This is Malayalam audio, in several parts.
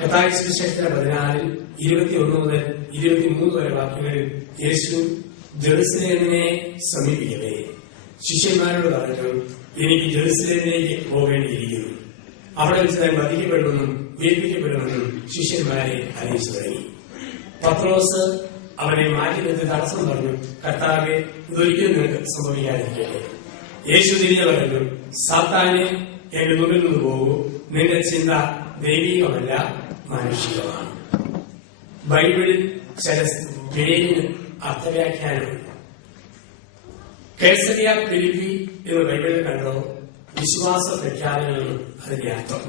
മത്തായി സുവിശേഷത്തിന്റെ 14:21 മുതൽ 23 വരെ വാക്യങ്ങളിൽ യേശു ജെറുസലേമിനെ സമീപിക്കവേ ശിഷ്യന്മാരോട് പറഞ്ഞു, എനിക്ക് ജെറുസലേമിലേക്ക് പോകേണ്ടിയിരിക്കുന്നു. അവിടെ വെച്ച് ഞാൻ വധിക്കപ്പെടുമെന്നും ഉയർപ്പിക്കപ്പെടുമെന്നും ശിഷ്യന്മാരെ അറിയിച്ചു തുടങ്ങി. പത്രോസ് അവനെ മാറ്റി നിർത്തി തടസ്സം പറഞ്ഞു, കർത്താവേ, ഇതൊരിക്കലും നിനക്ക് സംഭവിക്കാതിരിക്കട്ടെ. യേശു തിരിഞ്ഞു പറഞ്ഞു, സാത്താനെ, എന്റെ മുന്നിൽ നിന്ന് പോകൂ. നിന്റെ ചിന്ത ദൈവികമല്ല, മാനുഷികമാണ്. ബൈബിളിൽ ചില പേരിന് അർത്ഥവ്യാഖ്യാനമുണ്ട്. കേസരിയ ഫിലിപ്പി എന്ന് ബൈബിളിൽ കണ്ടോ വിശ്വാസ പ്രഖ്യാപനമെന്നും അതിന്റെ അർത്ഥം.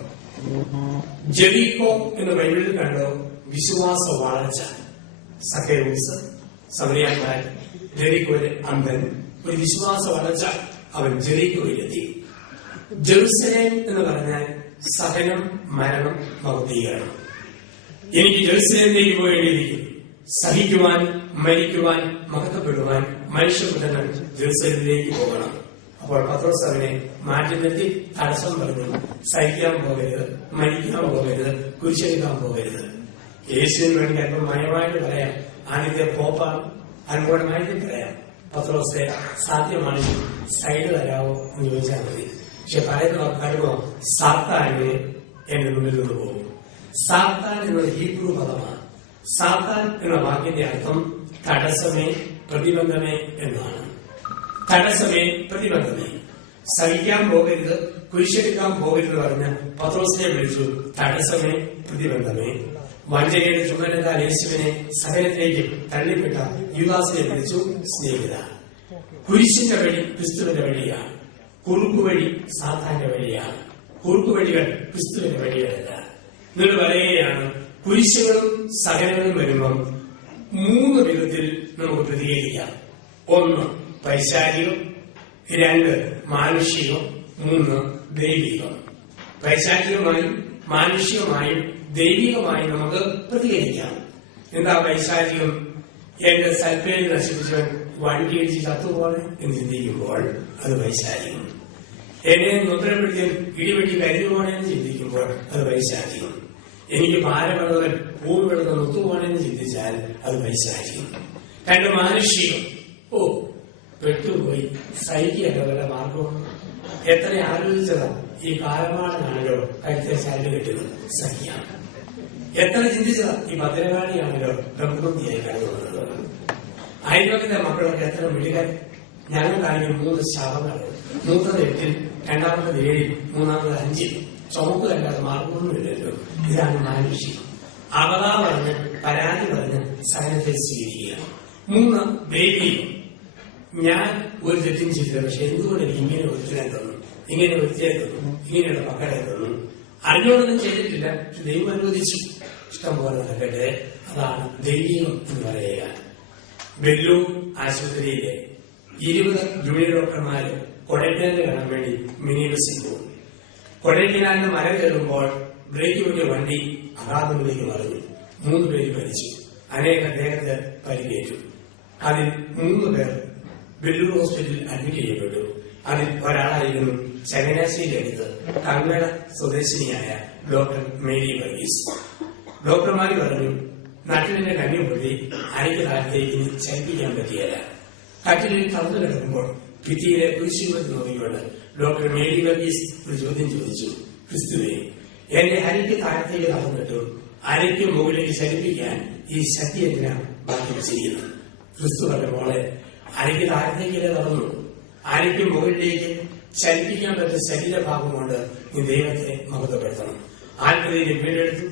ജെറീക്കോ എന്ന് ബൈബിളിൽ കണ്ടോ വിശ്വാസ വളർച്ച. സക്കേവൂസ്, സമരിയാക്കാരൻ, ജെറീക്കോയിലെ അന്ധൻ, ഒരു വിശ്വാസ വളർച്ച, അവൻ ജെറീക്കോയിലെത്തി. ജെറുസലേം എന്ന് പറഞ്ഞാൽ സഹനം, മരണം, മൗക്തീകരണം. എനിക്ക് ജെറുസലേമിലേക്ക് പോകേണ്ടിയിരിക്കുന്നു. സഹിക്കുവാൻ, മരിക്കുവാൻ, മഹത്വപ്പെടുവാൻ മനുഷ്യപുത്രങ്ങൾ ജെറുസലേമിലേക്ക് പോകണം. അപ്പോൾ പത്രോസ് അവനെ മാറ്റി നിർത്തി തടസ്സം പറഞ്ഞു, സഹിക്കാൻ പോകരുത്, മരിക്കാൻ പോകരുത്, കുരിശെടുക്കാൻ പോകരുത്. യേശുവിന് വേണ്ടി അല്പം മയമായിട്ട് പറയാം, ആദ്യത്തെ പോപ്പാണ്, അനുകൂലമായിട്ട് പറയാം. പത്രോസെ, സാധ്യമാണെങ്കിൽ സൈഡ് തരാമോ എന്ന് ചോദിച്ചാൽ മതി. പക്ഷെ പറയുന്നവർക്കറിവോ സാത്താനെ എന്റെ മുന്നിൽ നിന്ന് പോകും. സാത്താൻ എന്നത് ഹീബ്രു പദമാണ്. സാത്താൻ എന്ന വാക്കിന്റെ അർത്ഥം തടസ്സമേ, പ്രതിബന്ധമേ എന്നാണ്. തടസ്സമേ, പ്രതിബന്ധമേ. സഹിക്കാൻ പോകരുത്, കുരിശെടുക്കാൻ പോകരുത് പറഞ്ഞ പത്രോസിനെ വിളിച്ചു തടസ്സമേ, പ്രതിബന്ധമേ. വഞ്ചനയുടെ ചുമതലത്താൽ യേശുവിനെ സകലത്തിലേക്ക് തള്ളിപ്പെട്ട യൂദാസിനെ വിളിച്ചു സ്നേഹിത. കുരിശിന്റെ വഴി ക്രിസ്തുവിന്റെ വഴിയാണ്. കുറുക്കുവഴി സാത്താന്റെ വഴിയാണ്. കുറുക്കുവഴികൾ ക്രിസ്തുവിന്റെ വഴികളല്ല. നിങ്ങൾ പറയുകയാണ്, കുരിശുകളും സകലങ്ങളും വരുമ്പം 3 വിധത്തിൽ നമുക്ക് പ്രതികരിക്കാം. 1 പൈശാചികം, 2 മാനുഷികം, 3 ദൈവികം. പൈശാചികമായും മാനുഷികമായും ദൈവികമായും നമുക്ക് പ്രതികരിക്കാം. എന്താ പൈശാചികം? എന്റെ സൽപ്പേര് നശിപ്പിച്ചവൻ വണ്ടി ഇടിച്ച് ചത്തുപോലെ എന്ന് ചിന്തിക്കുമ്പോൾ അത് പൈശാചികം. എന്നെ നൊന്തരപ്പെടുത്തിയ ഇടിവെട്ടി കരിഞ്ഞുപോണെന്ന് ചിന്തിക്കുമ്പോൾ അത് പൈശാചികം. എനിക്ക് ഭാരമുള്ളവൻ പൂവുകളുടെ നൊത്തുപോണെന്ന് ചിന്തിച്ചാൽ അത് പൈശാചികം. 2 മാനുഷികം. പെട്ടുപോയി, സഹിക്കേണ്ട വല്ല മാർഗവും. എത്ര ആലോചിച്ചതാ, ഈ കാലമാണെന്നാണല്ലോ കരുത്തെ ചരട് കെട്ടുന്നത്, സഹിക്കാം. എത്ര ചിന്തിച്ചതാ, ഈ ഭദ്രകാളിയാണല്ലോ പ്രകൃതിയായി കരുതുന്നത്. അയൽവക്കത്തെ മക്കളൊക്കെ എത്ര മിടുകൻ. ഞങ്ങൾക്കാണെങ്കിൽ 3 ശവങ്ങൾ. മൂത്തത് 8, രണ്ടാമത്തത് 7, മൂന്നാമത് 5. ചുമക്കുകല്ലാതെ മാർഗമൊന്നുമില്ലല്ലോ. ഇതാണ് മാനുഷികം. അവത പറഞ്ഞ്, പരാതി പറഞ്ഞ് സഹനത്തെ സ്വീകരിക്കുക. 3 ദൈവികം. ഞാൻ ഒരു തെറ്റും ചെയ്തില്ല, പക്ഷെ എന്തുകൊണ്ട് എനിക്ക് ഇങ്ങനെ ഒരുത്തിനെ തന്നു, ഇങ്ങനെ ഒരുത്തിയെ തന്നു, ഇങ്ങനെയുള്ള മക്കളെ തന്നു. അറിഞ്ഞോടൊന്നും ചെയ്തിട്ടില്ല, പക്ഷെ ദൈവം അനുവദിച്ചു. ഇഷ്ടം പോലെ നടക്കട്ടെ. അതാണ് ദൈവീകം എന്ന് പറയുക. വെല്ലൂർ ആശുപത്രിയിലെ 20 ജൂനിയർ ഡോക്ടർമാര് കൊടൈക്കനാലിൽ കാണാൻ വേണ്ടി മിനി ബസ്സിൽ പോകും. കൊടൈക്കനാലിന് മല കയറുമ്പോൾ ബ്രേക്ക് പറ്റിയ വണ്ടി അഗാധത്തിലേക്ക് മറിഞ്ഞു. 3 പേര് മരിച്ചു. അനേക ദേഹത്ത് പരിക്കേറ്റു. അതിൽ 3 പേർ വെല്ലൂർ ഹോസ്പിറ്റലിൽ അഡ്മിറ്റ് ചെയ്യപ്പെട്ടു. അതിൽ ഒരാളായിരുന്നു ചങ്ങനാശ്ശേരിയടുത്ത് കങ്കണ സ്വദേശിനിയായ ഡോക്ടർ മേരി വർഗീസ്. ഡോക്ടർമാര് പറഞ്ഞു, നട്ടിലിന്റെ കണ്ണി പൊട്ടി അരയ്ക്ക് താഴത്തേക്ക് ചലിപ്പിക്കാൻ പറ്റിയല്ല. കട്ടിലിൽ തളർന്നു കിടക്കുമ്പോൾ ഭിത്തിയിലെ കുരിശുരൂപത്തിൽ നോക്കിക്കൊണ്ട് ഡോക്ടർ മേരി വർഗീസ് ഒരു ചോദ്യം ചോദിച്ചു, ക്രിസ്തുവേ, എന്റെ അരയ്ക്ക് താഴത്തേക്ക് തളർന്നിട്ടു അരയ്ക്ക് മുകളിലേക്ക് ചലിപ്പിക്കാൻ ഈ ശക്തി എന്തിനാ ബാക്കി വെച്ചിരിക്കുന്നത്? ക്രിസ്തു പറഞ്ഞ മോളെ, അരയ്ക്ക് താഴത്തേക്കല്ലേ തളർന്നു, അരയ്ക്ക് മുകളിലേക്ക് ചലിപ്പിക്കാൻ പറ്റുന്ന ശരീരഭാഗം കൊണ്ട് നീ ദൈവത്തെ മഹത്വപ്പെടുത്തണം. ആത്മീയതയെ വീണ്ടെടുത്തു.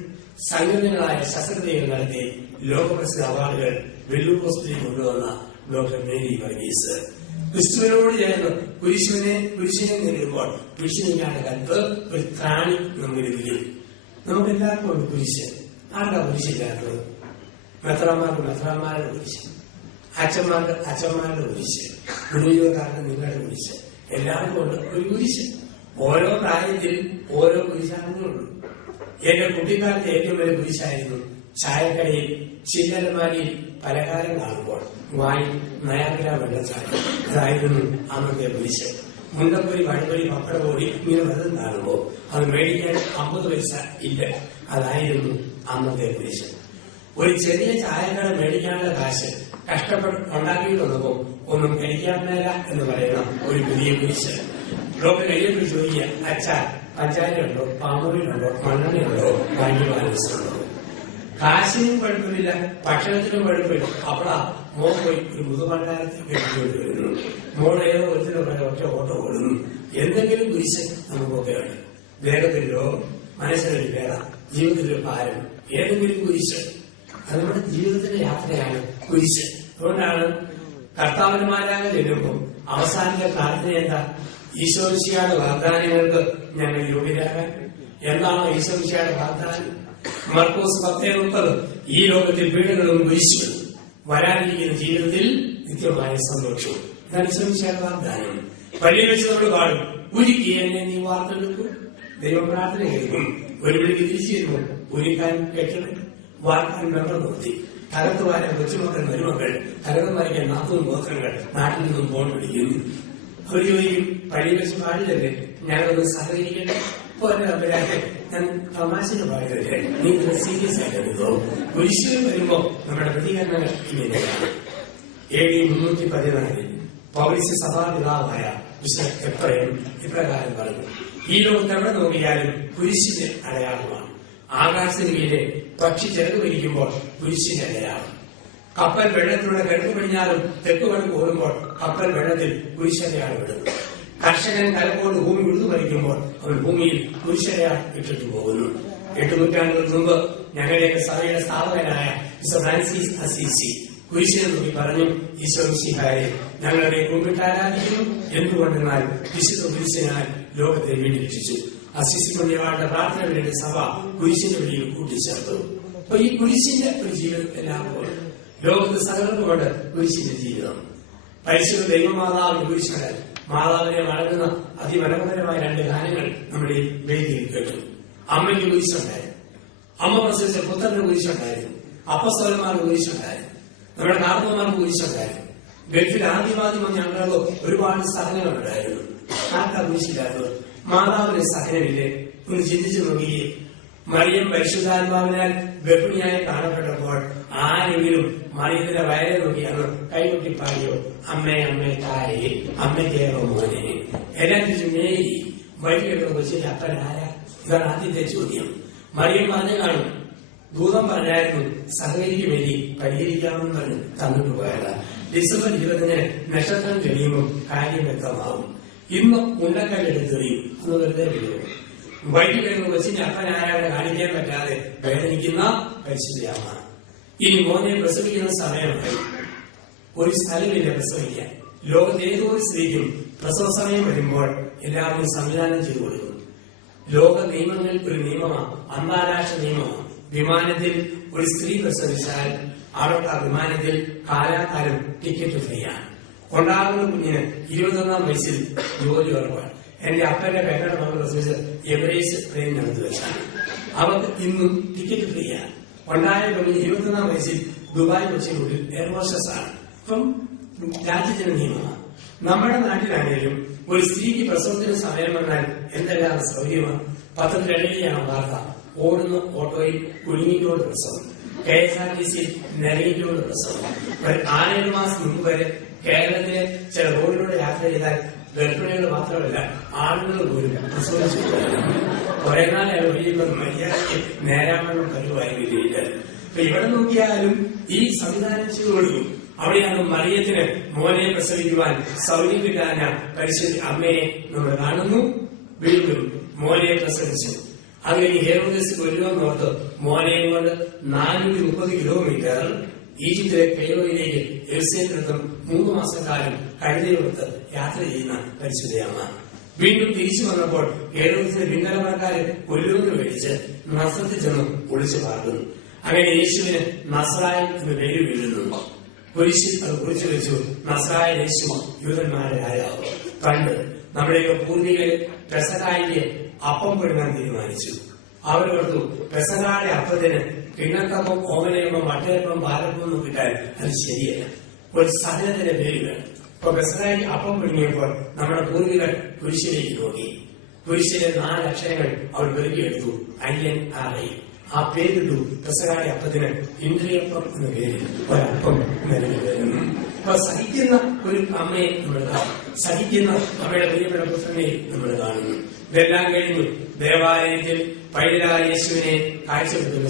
സംഘടനകളായ ശസ്ത്രക്രിയകൾ നടത്തി ലോകപ്രസിദ്ധ അവാർഡുകൾ വെല്ലൂർ ഹോസ്പിറ്റലിൽ കൊണ്ടുവന്ന ഡോക്ടർ മേരി വർഗീസ്. ക്രിസ്തുവിനോട് ചേർന്ന് കുരിശിനെ നേരിടുമ്പോൾ കുരിശിനെയാണ് കൽപ്പ് ഒരു ത്രാണി നമുക്ക് ലഭിക്കും. നമുക്കെല്ലാവർക്കും ഉണ്ട് കുരിശ്. ആർക്കാ കുരിശില്ലാത്തത്? മെത്രാന്മാർക്ക് മെത്രാന്മാരുടെ കുരിശ്, അച്ഛന്മാർക്ക് അച്ഛന്മാരുടെ കുരിശ്, ഗുരുജീവക്കാർക്ക് നിങ്ങളുടെ കുരിശ്. എല്ലാവർക്കും ഉണ്ട് ഒരു കുരിശ്. ഓരോ പ്രായത്തിൽ ഓരോ കുരിശാണെന്നേ ഉള്ളൂ. എന്റെ കുട്ടിക്കാലത്ത് ഏറ്റവും വലിയ കുരിശായിരുന്നു ചായക്കടയിൽ ചില്ലലമാരിയിൽ പലഹാരം കാണുമ്പോൾ വായി നയാഗ്ര വെള്ളച്ചാട്ടം. അതായിരുന്നു അന്നത്തെ കുരിശ്. മുണ്ടപ്പൊരി, വഴിപ്പൊരി, പപ്പട പൊടി ഇങ്ങനെ വെള്ളം കാണുമ്പോൾ അത് മേടിക്കാൻ 50 പൈസ ഇല്ല. അതായിരുന്നു അന്നത്തെ കുരിശ്. ഒരു ചെറിയ ചായക്കട മേടിക്കാനുള്ള കാശ് കഷ്ടപ്പെട്ട് ഉണ്ടാക്കിയിട്ട് വന്നപ്പോ ഒന്നും കഴിക്കാൻ മേല എന്ന് പറയുന്ന ഒരു പുതിയ കുരിശ്. ഡോക്ടർ കഴിയപ്പോൾ ചോദിക്കുക, അച്ഛാ പഞ്ചായത്തുണ്ടോ, പാമ്പുണ്ടോ, മണ്ണെണ്ണയുണ്ടോ, വാങ്ങിവാനുണ്ടോ? കാശിനും കുഴപ്പമില്ല, ഭക്ഷണത്തിനും കുഴപ്പമില്ല. അപ്പോഴാ മോൻ പോയി ഒരു മുതുപണ്ടാരത്തേക്ക് എടുത്തുകൊണ്ട് വരുന്നു. മോൾ ഏതോ ഒരുത്തിനൊക്കെ ഒറ്റ ഓട്ടോ ഓടുന്നു. എന്തെങ്കിലും കുരിശ് നമുക്കൊക്കെ ഉണ്ട്. വേഗത്തിൽ രോഗം, മനസ്സിനൊരു വേദ, ജീവിതത്തിലൊരു ഭാരം, ഏതെങ്കിലും കുരിശ്. അത് നമ്മുടെ ജീവിതത്തിന്റെ യാത്രയാണ് കുരിശ്. അതുകൊണ്ടാണ് കർത്താവന്മാരാകെ ചെല്ലുമ്പോൾ അവസാനത്തെ പ്രാർത്ഥന എന്താ? ഈശോമിശിഹായുടെ വാഗ്ദാനങ്ങൾക്ക് ഞങ്ങൾ യോഗ്യരാകാൻ. എന്താണോ ഈശോമിശിഹായുടെ വാഗ്ദാനം? മർക്കോസ് 10:30, ഈ ലോകത്തിൽ പീഡകളും കുരിശുകളും, വരാനിരിക്കുന്ന ജീവിതത്തിൽ നിത്യമായ സന്തോഷവും. ഇതാണ് ഈശോമിശിഹായുടെ വാഗ്ദാനം. പള്ളിയിൽ വെച്ച് നമ്മൾ പാടും, ഒരുക്കി എന്നെ നീ വാർത്തെടുക്കും. ദൈവം പ്രാർത്ഥന കേൾക്കും. ഒരു വിളിക്ക് തിരിച്ചു വരുമ്പോൾ ഒരുക്കാൻ കെട്ടണം, വാർക്കാൻ വെള്ളം നിർത്തി, തകർത്ത് വാരാൻ കൊച്ചുമക്കൾ, മരുമക്കൾ, തകർന്ന് വായിക്കാൻ 40 ഗോത്രങ്ങൾ നാട്ടിൽ നിന്നും ഫോൺ വിളിക്കുന്നു. അവർ ചോദിക്കും, പള്ളിയിൽ വെച്ച് പാടില്ലല്ലേ, ഞങ്ങളൊന്ന് സഹകരിക്കട്ടെ. ഞാൻ തമാശന് പാടില്ലേ, നീ സീരിയസ് ആയിട്ട് എടുത്തോ. കുരിശുകൾ വരുമ്പോ നമ്മുടെ പ്രതികരണങ്ങൾ ഇങ്ങനെയാണ്. AD 314 പൗരസ്ത്യ സഭാപിതാവായ വിശുദ്ധ എഫ്രൈം ഇപ്രകാരം പറഞ്ഞു, ഈ ലോകത്ത് എവിടെ നോക്കിയാലും കുരിശിന്റെ അടയാളമാണ്. ആകാശത്തിന് കീഴിലെ പക്ഷി ചിറക് വിരിക്കുമ്പോൾ കുരിശിന്റെ അടയാളം. കപ്പൽ വെള്ളത്തിലൂടെ കിഴക്ക് പടിഞ്ഞാറും തെക്ക് വടക്ക് ഓടുമ്പോൾ കപ്പൽ വെള്ളത്തിൽ കുരിശടയാളം ഇടുന്നു. കർഷകൻ കലപ്പോട് ഭൂമി ഉഴുതു മരിക്കുമ്പോൾ അവൻ ഭൂമിയിൽ കുരിശടയാളം ഇട്ടിട്ട് പോകുന്നു. 8 നൂറ്റാണ്ടുകൾക്ക് മുമ്പ് ഞങ്ങളുടെയൊക്കെ സഭയുടെ സ്ഥാപകനായ മിസ്റ്റർ ഫ്രാൻസിസ് അസീസി കുരിശിനെ നോക്കി പറഞ്ഞു, ഈശോമിശിഹായെ ഞങ്ങളെ കുമ്പിട്ട് ആരാധിക്കുന്നു. എന്തുകൊണ്ടെന്നാൽ വിശുദ്ധ കുരിശിനാൽ ലോകത്തെ വീണ്ടും രക്ഷിച്ചു. അസീസി പുണ്യവാളുടെ പ്രാർത്ഥന വേണ്ടി സഭ കുരിശിന്റെ വഴിയിൽ കൂട്ടിച്ചേർത്തു. അപ്പൊ ഈ കുരിശിന്റെ ഒരു ജീവിതം എല്ലാവർക്കും ലോകത്ത് സകലർക്കുമുണ്ട്. കുരിശിന്റെ ജീവിതം പരിശുദ്ധ ദൈവമാതാവിന് കുരിശുണ്ടായി. മാതാവിനെ വളരുന്ന അതിമനോഹരമായ 2 ഗാനങ്ങൾ നമ്മുടെ ഈ വേദിയിൽ കേട്ടു. അമ്മയ്ക്ക് കുരിശുണ്ടായിരുന്നു, അമ്മ പ്രസവിച്ച പുത്രന് കുരിശുണ്ടായിരുന്നു, അപ്പസ്തലന്മാർക്ക് കുരിശുണ്ടായിരുന്നു, നമ്മുടെ കാർന്നവന്മാർക്ക് കുരിശുണ്ടായിരുന്നു. ഗൾഫിൽ ആദ്യമാദ്യം ഞങ്ങൾക്ക് ഒരുപാട് സഹനങ്ങളുണ്ടായിരുന്നു. ആർക്കാ കുരിശില്ലാത്തത്? മാതാവിന്റെ സഹനമില്ലേ? ഒന്ന് ചിന്തിച്ചു നോക്കിയേ. മറിയം പരിശുദ്ധാത്മാവിനാൽ ഗർഭിണിയായി കാണപ്പെട്ടപ്പോൾ ആരെങ്കിലും മറിയത്തിന്റെ വയറെ നോക്കിയാണ് കൈകൊട്ടി പാടിയോ? അമ്മേ അമ്മേ തായേ, അമ്മയ്ക്കേറോ മോനെ. എല്ലാം തിരിച്ചു മേരി വൈകിട്ട് കൊച്ചിന്റെ അപ്പനാരാ? ഇതാണ് ആദ്യത്തെ ചോദ്യം. മറിയം പറഞ്ഞ കാണും, ദൂതം പറഞ്ഞായിരുന്നു സഹകരിക്കുമെങ്കിൽ പരിഹരിക്കാമെന്ന് പറഞ്ഞ് തന്നിട്ട് പോയതാ. ഡിസംബർ 20 നക്ഷത്രം കഴിയുമ്പോൾ കാര്യം വ്യക്തമാവും. ഇന്ന് ഉണ്ടക്കല്ലെടുത്തെറിയും, അന്ന് വെറുതെ വിടും. വൈകി വരുന്ന കൊച്ചിന്റെ അപ്പനാരാണ് കാണിക്കാൻ പറ്റാതെ വേദനിക്കുന്ന പരിശുദ്ധയമ്മ. ഇനി മോനെ പ്രസവിക്കുന്ന സമയമായി. ഒരു സ്ഥലമില്ല പ്രസവിക്കാൻ. ലോകത്ത് ഏതോ ഒരു സ്ത്രീക്കും പ്രസവ സമയം വരുമ്പോൾ എല്ലാവരും സംവിധാനം ചെയ്തു കൊടുക്കും. ലോക നിയമങ്ങൾ ഒരു നിയമമാണ്, അന്താരാഷ്ട്ര നിയമമാണ്. വിമാനത്തിൽ ഒരു സ്ത്രീ പ്രസവിച്ചാൽ അവർക്ക് ആ വിമാനത്തിൽ കാലാകാലം ടിക്കറ്റ് ഫ്രീയാണ്. കൊണ്ടാകുന്ന കുഞ്ഞിന് 21ാം വയസ്സിൽ ജോലി ഉറപ്പാണ്. എന്റെ അപ്പന്റെ പേരുടെ മകൾ പ്രസവിച്ച് എവറേസ്റ്റ് ട്രെയിൻ നടത്തി വെച്ചാണ്. അവർക്ക് ഇന്നും ടിക്കറ്റ് ഫ്രീയാണ്. ഉണ്ടായ കുഞ്ഞിന് 21ാം വയസ്സിൽ ദുബായ് കൊച്ചിനുള്ളിൽ എയർ ഹോസ്റ്റസ് ആണ്. ഇപ്പം രാജ്യത്തിന്റെ നിയമമാണ്. നമ്മുടെ നാട്ടിലാണെങ്കിലും ഒരു സ്ത്രീക്ക് പ്രസവത്തിന് സമയം വന്നാൽ എന്തെല്ലാം സൗകര്യമാണ്. പത്രത്തിലിടയിലാണ് വാർത്ത, ഓടുന്ന ഓട്ടോയിൽ കുടുങ്ങിക്കോട് പ്രസവം, KSRTC നിറയിക്കോട് പ്രസവം. 6 മാസം മുമ്പ് വരെ കേരളത്തിലെ ചില റോഡിലൂടെ യാത്ര ചെയ്താൽ ഗർഭിണികൾ മാത്രമല്ല ആളുകൾ പോലും പ്രസവിച്ചു. കുറെ നാളെ കഴിയുമ്പോൾ മര്യാദയ്ക്ക് നേരാമണം കരുവായി വരികയില്ല. അപ്പൊ ഇവിടെ നോക്കിയാലും ഈ സംവിധാനം ചെയ്തു കൊടുക്കും. അവിടെയാണ് മറിയത്തിന് മോനെ പ്രസവിക്കുവാൻ സൗകര്യം കിട്ടാന പരിശുദ്ധ അമ്മയെ നമ്മൾ കാണുന്നു. വീണ്ടും മോനെ പ്രസവിച്ചു. അത് കഴിഞ്ഞ് ഹെറോദസ് കൊല്ലുമെന്ന് ഓർത്ത് മോനെയും കൊണ്ട് 430 കിലോമീറ്റർ ഈജിപ്തിലെ കെയ്റോയിലേക്ക് എരുസലേമിലെത്തും 3 മാസക്കാലം കഴുതയെടുത്ത് യാത്ര ചെയ്യുന്ന പരിശുദ്ധയമ്മ. വീണ്ടും തിരിച്ചു വന്നപ്പോൾ ഹെറോദസിന്റെ പിൻതലമുറക്കാരെ കൊല്ലുമെന്ന് മേടിച്ച് നസ്രത്തിൽ ചെന്ന് ഒളിച്ചു പാർക്കുന്നു. അങ്ങനെ യേശുവിന് നസ്രായൻ എന്ന് പേര് വീഴുന്നു. കുരിശിൽ അത് കുറിച്ചു വെച്ചു, നസ്രായൻ യേശു യൂതന്മാരുടെ രാജാവ്. പണ്ട് നമ്മുടെയൊക്കെ പൂർവികര് പെസഹായിക്ക് അപ്പം പെടുവാൻ തീരുമാനിച്ചു. അവർ ഓർത്തു, പെസഹായുടെ അപ്പത്തിന് കിണ്ണത്തപ്പം, ഓമനയപ്പം, വട്ടയപ്പം, പാലപ്പം ഒന്നും കിട്ടാൻ അത് ശരിയല്ല, ഒരു സഹനത്തിന്റെ പേര് വേണം. ഇപ്പൊ പെസഹായി അപ്പം പിടുങ്ങിയപ്പോൾ നമ്മുടെ പൂർവികർ കുരിശിലേക്ക് നോക്കി. കുരിശിലെ 4 അക്ഷരങ്ങൾ അവർ പെരുക്കിയെടുത്തു, അയ്യൻ ആലയും. ആ പേരിട്ടു പെസഹായുടെ അപ്പത്തിന് ഇന്ദ്രിയപ്പം എന്ന പേരിൽ ഒരപ്പം നിലവിൽ വരുന്നു. അപ്പൊ സഹിക്കുന്ന ഒരു അമ്മയെ നമ്മൾ കാണും, സഹിക്കുന്ന അമ്മയുടെ പ്രിയപ്പെട്ട പുത്രനെ നമ്മൾ കാണുന്നു. ഇതെല്ലാം കഴിഞ്ഞു ദേവാലയത്തിൽ പൈതലായ യേശുവിനെ കാഴ്ചവെക്കുന്ന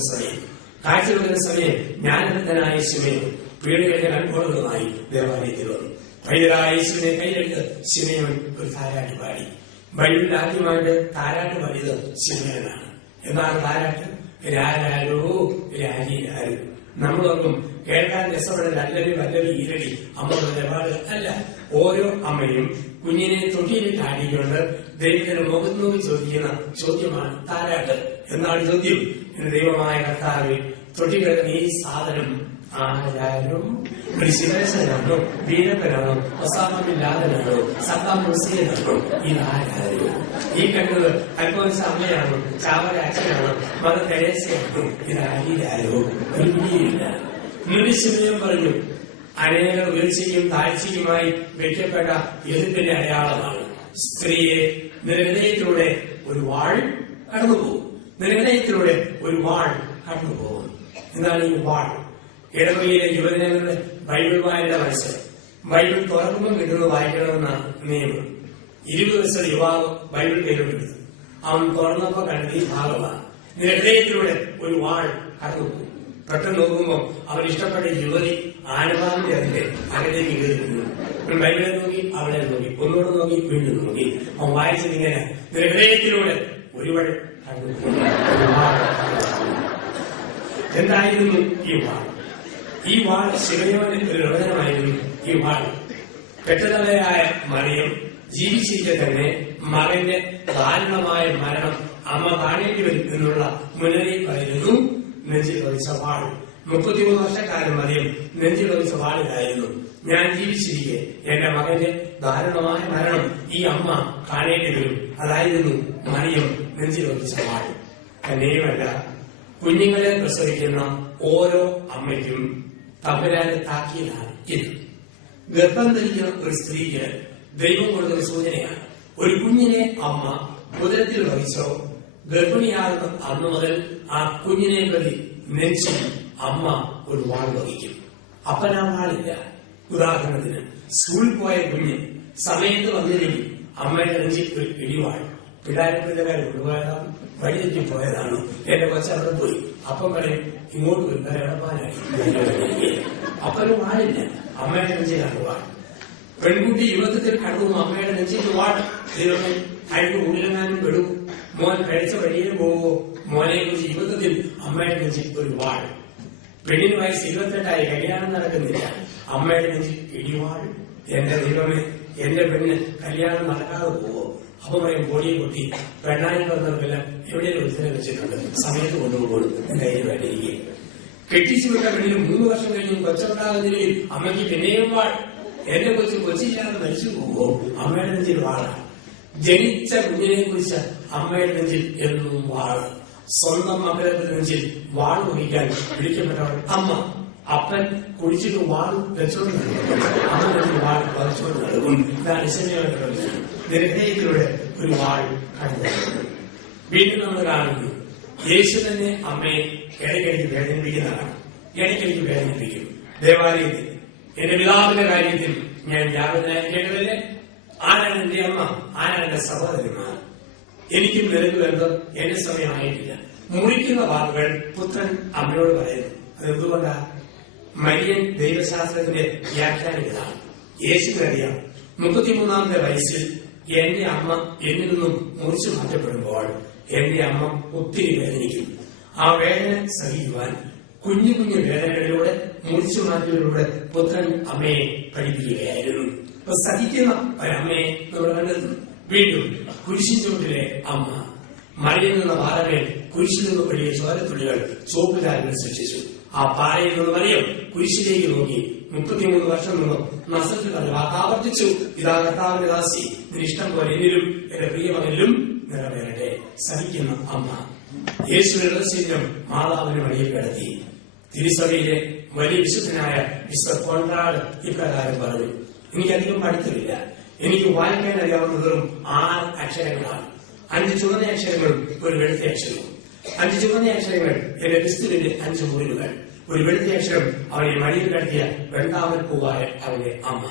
സമയം ജ്ഞാനവൃദ്ധനായ യേശുവിനെ പീഡകളുടെ അനുഭവങ്ങളുമായി ദേവാലയത്തിൽ വന്നു. പൈതലായ യേശുവിനെ കൈയെടുത്ത് ശിമയോൻ ഒരു താരാട്ട് പാടി. ബൈബിളിൽ ആദ്യമായിട്ട് താരാട്ട് പാടിയത് ശിമയോനാണ്. എന്താണ് താരാട്ട്? രാരാരോ രാരീരാരോ. നമ്മളൊന്നും കേൾക്കാൻ രസപ്പെടുന്ന അല്ലവി വല്ലവി ഈരടി അമ്മയുടെ നിലപാട് അല്ല. ഓരോ അമ്മയും കുഞ്ഞിനെ തൊട്ടിയിലിട്ട് ആടിക്കൊണ്ട് ദൈവത്തിന് മുഖത്ത് നോക്കി ചോദിക്കുന്ന ചോദ്യമാണ് താരാട്ട്. എന്നാണ് ചോദ്യം? എന്റെ ദൈവമായ കർത്താവേ, തൊട്ടിക്കിടക്കുന്ന ഈ സാധനം ആരാരും ഒരു ശിവരസനാണോ, വീരപ്പനാണോ, ഒസാമില്ലാതനാണോ, സദ്ദാം ഹുസൈനാണോ? ഇതാരാരും. ഈ കണ്ടത് അൽഫോൻസ അമ്മയാണോ, ചാവര അച്ഛനാണോ, മദർ തെരേസയാണോ? ഇതാരാരോ? ഒരു പിടിയില്ല. ശിവയും പറഞ്ഞു, അനേക വീഴ്ചയ്ക്കും താഴ്ചയ്ക്കുമായി വെക്കപ്പെട്ട എതിർപ്പിന്റെ അടയാളമാണ്. സ്ത്രീയെ നിരഹൃദയത്തിലൂടെ ഒരു വാൾ കടന്നുപോകും. നിരഹൃദയത്തിലൂടെ ഒരു വാൾ കടന്നുപോകും. എന്താണ് ഈ വാൾ? ഇടവകയിലെ യുവജനങ്ങളുടെ ബൈബിൾ വായനയുടെ മത്സരം. ബൈബിൾ തുറക്കുമ്പോൾ കിട്ടുന്നത് വായിക്കണമെന്നാണ് നിയമം. 20 വയസ്സുള്ള യുവാവ് ബൈബിൾ കയ്യിലോട്ടെടുത്തു. അവൻ തുറന്നപ്പോ കണ്ടത് ഈ ഭാഗമാണ്. ഹൃദയത്തിലൂടെ ഒരു വാൾ കടന്നുപോകും. പെട്ടെന്ന് നോക്കുമ്പോൾ അവൻ ഇഷ്ടപ്പെട്ട യുവതി ആനവാദിന്റെ അതിന്റെ അകത്തേക്ക് കയറിക്കുന്നു. ബൈബിളെ നോക്കി, അവിടെ നോക്കി, ഒന്നുകൂടെ നോക്കി, വീണ്ടും നോക്കി. അവൻ വായിച്ചത് ഇങ്ങനെ: ഹൃദയത്തിലൂടെ ഒരു വാൾ കടന്നുപോകും. എന്തായിരുന്നു ഈ വാൾ? ഈ വാൾ ശിവയോനിൽ ഒരു പ്രവചനമായിരുന്നു. ഈ വാൾ പെട്ടതലയായ മറിയം ജീവിച്ചിരിക്കെ തന്നെ മകന്റെ ദാരുണമായ മരണം അമ്മ കാണേണ്ടി വരും എന്നുള്ള മുന്നറിയിപ്പായിരുന്നു നെഞ്ചിൽ വഹിച്ച വാൾ. 33 വർഷക്കാലം മറിയം നെഞ്ചിൽ വഹിച്ച വാളിലായിരുന്നു. ഞാൻ ജീവിച്ചിരിക്കെ എന്റെ മകന്റെ ദാരുണമായ മരണം ഈ അമ്മ കാണേണ്ടി വരും. അതായിരുന്നു മറിയം നെഞ്ചിൽ വഹിച്ച വാൾ. തന്നെയുമല്ല, കുഞ്ഞുങ്ങളെ പ്രസവിക്കുന്ന ഓരോ അമ്മയ്ക്കും തമ്പുരാന്റെ താക്കീതാണ് ഇത്. ഗർഭം ധരിക്കുന്ന ഒരു സ്ത്രീക്ക് ദൈവം കൊടുക്കുന്ന സൂചനയാണ്. ഒരു കുഞ്ഞിനെ അമ്മ ഉദരത്തിൽ വഹിച്ചോ, ഗർഭിണിയാകുന്ന അന്ന് മുതൽ ആ കുഞ്ഞിനെ പ്രതി നെഞ്ചിൽ അമ്മ ഒരു വാൾ വഹിക്കും. അപ്പനാ വാളില്ല. ഉദാഹരണത്തിന്, സ്കൂളിൽ പോയ കുഞ്ഞ് സമയത്ത് വന്നില്ലെങ്കിൽ അമ്മയുടെ നെഞ്ചിൽ ഒരു ഇടിവാൾ. പിള്ളേരെക്കാരെ കൊണ്ടുപോയതാണ്, വഴിതെറ്റി പോയതാണ്, എന്റെ കൊച്ചവിടെ പോയി. അപ്പം പറയും, ഇങ്ങോട്ട് പോയി ഇടപാനായി. അപ്പനും വാളില്ല, അമ്മയുടെ നെഞ്ചിലാണ് വാൾ. പെൺകുട്ടി യുവത്വത്തിൽ കടന്നു, അമ്മയുടെ നെഞ്ചിൽ വാൾ. ദൈവമേ, അഴിവ് ഉള്ളിലെങ്ങാനും പെടും. മോൻ കഴിച്ച വഴിയിൽ പോവോ? മോനെ കുറിച്ച് യുവത്വത്തിൽ അമ്മയുടെ നെഞ്ചിൽ ഒരു വാൾ. പെണ്ണിന് വയസ്സ് 28 കല്യാണം നടക്കുന്നില്ല, അമ്മയുടെ നെഞ്ചിൽ ഇടിവാൾ. എന്റെ ദൈവമേ, എന്റെ പെണ്ണ് കല്യാണം നടക്കാതെ പോവോ? അപ്പൊ പറയും, പൊടിയെ പൊട്ടി പെണ്ണായി പറഞ്ഞവർക്കെല്ലാം എവിടെയും ഉത്തരം വെച്ചിട്ടുണ്ട്, സമയത്ത് കൊണ്ടുപോകും കയ്യിൽ വേണ്ടിയിരിക്കും. കെട്ടിച്ചു വിട്ട പെണ്ണിന് 3 വർഷം കഴിഞ്ഞ് കൊച്ചുണ്ടാകുന്നതിൽ അമ്മയ്ക്ക് പിന്നെയും വാൾ. എന്റെ കൊച്ചില്ലാതെ മരിച്ചു പോവോ? അമ്മയുടെ നെഞ്ചിൽ വാളാണ്. ജനിച്ച കുഞ്ഞിനെ കുറിച്ച് അമ്മയുടെ നെഞ്ചിൽ എന്നും വാള്. സ്വന്തം മക്കളെ നെഞ്ചിൽ വാൾ വഹിക്കാൻ വിളിക്കപ്പെട്ടവൾ അമ്മ. അപ്പൻ കുടിച്ചിട്ട് വാൾ വെച്ചോണ്ട് നൽകും, അമ്മ നെഞ്ചിൽ വാൾ വഹിച്ചോണ്ട് നൽകും. ഇതാണ് ഇസമയമായിട്ട് നിരഹൃദയത്തിലൂടെ ഒരു വാൾ കണ്ടു. വീണ്ടും നമ്മൾ കാണുന്നു, യേശു തന്നെ അമ്മയെ ഇടയ്ക്കിടയ്ക്ക് വേദനിപ്പിക്കുന്നതാണ്. ഇടയ്ക്കിടയ്ക്ക് വേദനിപ്പിക്കും. ദേവാലയത്തിൽ എന്റെ പിതാവിന്റെ കാര്യത്തിൽ ഞാൻ ജാഗ്രതയായിരിക്കേണ്ടതല്ലേ? ആരാണ് എന്റെ അമ്മ? ആരാണ് എന്റെ സഹോദരന്മാർ? എനിക്കും നിനക്കും ബന്ധം എന്റെ സമയമായിട്ടില്ല. മുറിക്കുന്ന വാക്കുകൾ പുത്രൻ അമ്മയോട് പറയുന്നു. അതെന്തുകൊണ്ടാ? മരിയൻ ദൈവശാസ്ത്രത്തിന്റെ വ്യാഖ്യാനിക്കുന്നതാണ്. യേശുവിനറിയാം, 33-ാമത്തെ വയസ്സിൽ എന്റെ അമ്മ എന്നിൽ നിന്നും മുറിച്ചു മാറ്റപ്പെടുമ്പോൾ എന്റെ അമ്മ ഒത്തിരി വേദനിക്കും. ആ വേദന സഹിക്കുവാൻ കുഞ്ഞു കുഞ്ഞു വേദനകളിലൂടെ മുറിച്ചു മാറ്റലിലൂടെ പുത്രൻ അമ്മയെ പഠിപ്പിക്കുകയായിരുന്നു. അപ്പൊ സഹിക്കുന്ന ഒരമ്മയെ നമ്മൾ കണ്ടെത്തുന്നു. വീണ്ടും കുരിശിൻ ചുവട്ടിലെ അമ്മ മറിയിൽ നിന്ന പാറമേൽ കുരിശിൽ നിന്ന് വലിയ ചോരത്തുള്ളികൾ ചോപ്പുചാരങ്ങൾ സൃഷ്ടിച്ചു. ആ പാറയിൽ നിന്ന് മറിയം കുരിശിലേക്ക് നോക്കി 33 വർഷം മുമ്പ് നസറത്തിൽ ആവർത്തിച്ചു, ഇതാ കർത്താവിന്റെ ദാസി, നിന്റെ ഇഷ്ടം പോലെ എന്നിലും എന്റെ പ്രിയമകനിലും നിറവേറട്ടെ. സഹിക്കുന്ന അമ്മ യേശുവിന്റെ ശരീരം മാതാവിന്റെ വഴിയിൽ കിടത്തി. തിരുസഭയിലെ വലിയ വിശുദ്ധനായ മിസ്റ്റർ കോൺറാഡ് ഇപ്രകാരം പറഞ്ഞു: എനിക്കധികം പഠിത്തമില്ല, എനിക്ക് വായിക്കാൻ അറിയാവുന്നതും 6 അക്ഷരങ്ങളാണ്. 5 ചുവന്ന അക്ഷരങ്ങളും ഒരു വെളുത്ത അക്ഷരവും. 5 ചുവന്ന അക്ഷരങ്ങൾ എന്റെ ക്രിസ്തുവിന്റെ 5 മുറിവുകൾ. ഒരു വെളുത്ത അക്ഷരം അവനെ മടിയിൽ കിടത്തിയ വെണ്ടാമൽ പൂവായ അവന്റെ അമ്മ.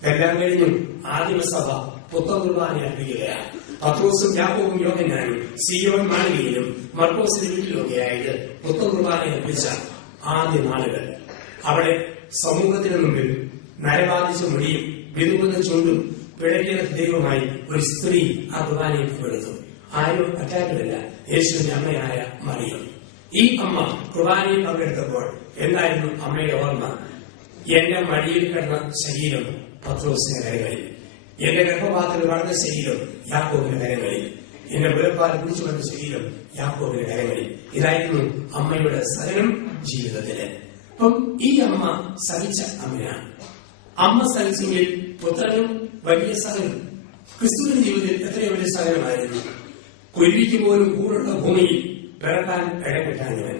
ഇതെല്ലാം കഴിഞ്ഞും ആദിമസഭ പുത്തൻ കുർബാന അർപ്പിക്കുകയാണ്. പത്രോസും യാക്കോബും യോഹന്നാനും സിയോൻ മാളികയിലും മർക്കോസിന്റെ വീട്ടിലൊക്കെയായിട്ട് പുത്തൻ കുർബാന അർപ്പിച്ച ആദ്യ നാളുകൾ. അവിടെ സമൂഹത്തിന് മുമ്പിൽ നരബാധിച്ച മുടിയും വിതുകുന്ന ചുണ്ടും പിഴകിയ ഹൃദയവുമായി ഒരു സ്ത്രീ ആ കുർബാനയിൽ പങ്കെടുത്തു. ആരും അറ്റാക്കില്ല, യേശുവിന്റെ അമ്മയായ മറിയം. ഈ അമ്മ കുർബാനയിൽ പങ്കെടുത്തപ്പോൾ എന്തായിരുന്നു അമ്മയുടെ ഓർമ്മ? എന്റെ മടിയിൽ കിടന്ന ശരീരം പത്രോസിന്റെ കരങ്ങളിൽ, എന്റെ ഗർഭപാത്രത്തിൽ വളർന്ന ശരീരം യാക്കോബിന്റെ കരങ്ങളിൽ, എന്റെ മുലപ്പാൽ കുടിച്ചു വന്ന ശരീരം യാക്കോബിന്റെ കരങ്ങളിൽ. ഇതായിരുന്നു അമ്മയുടെ സഹനം ജീവിതത്തില്. അപ്പം ഈ അമ്മ സഹിച്ച അമ്മയാണ്. അമ്മ സഹിച്ചെങ്കിൽ പുത്രനും വലിയ സഹനം. ക്രിസ്തുവിന്റെ ജീവിതത്തിൽ എത്രയോ വലിയ സഹനമായിരുന്നു. കുരുവിക്ക് പോലും കൂടുള്ള ഭൂമിയിൽ പിറക്കാൻ ഇടപെട്ടാനവൻ.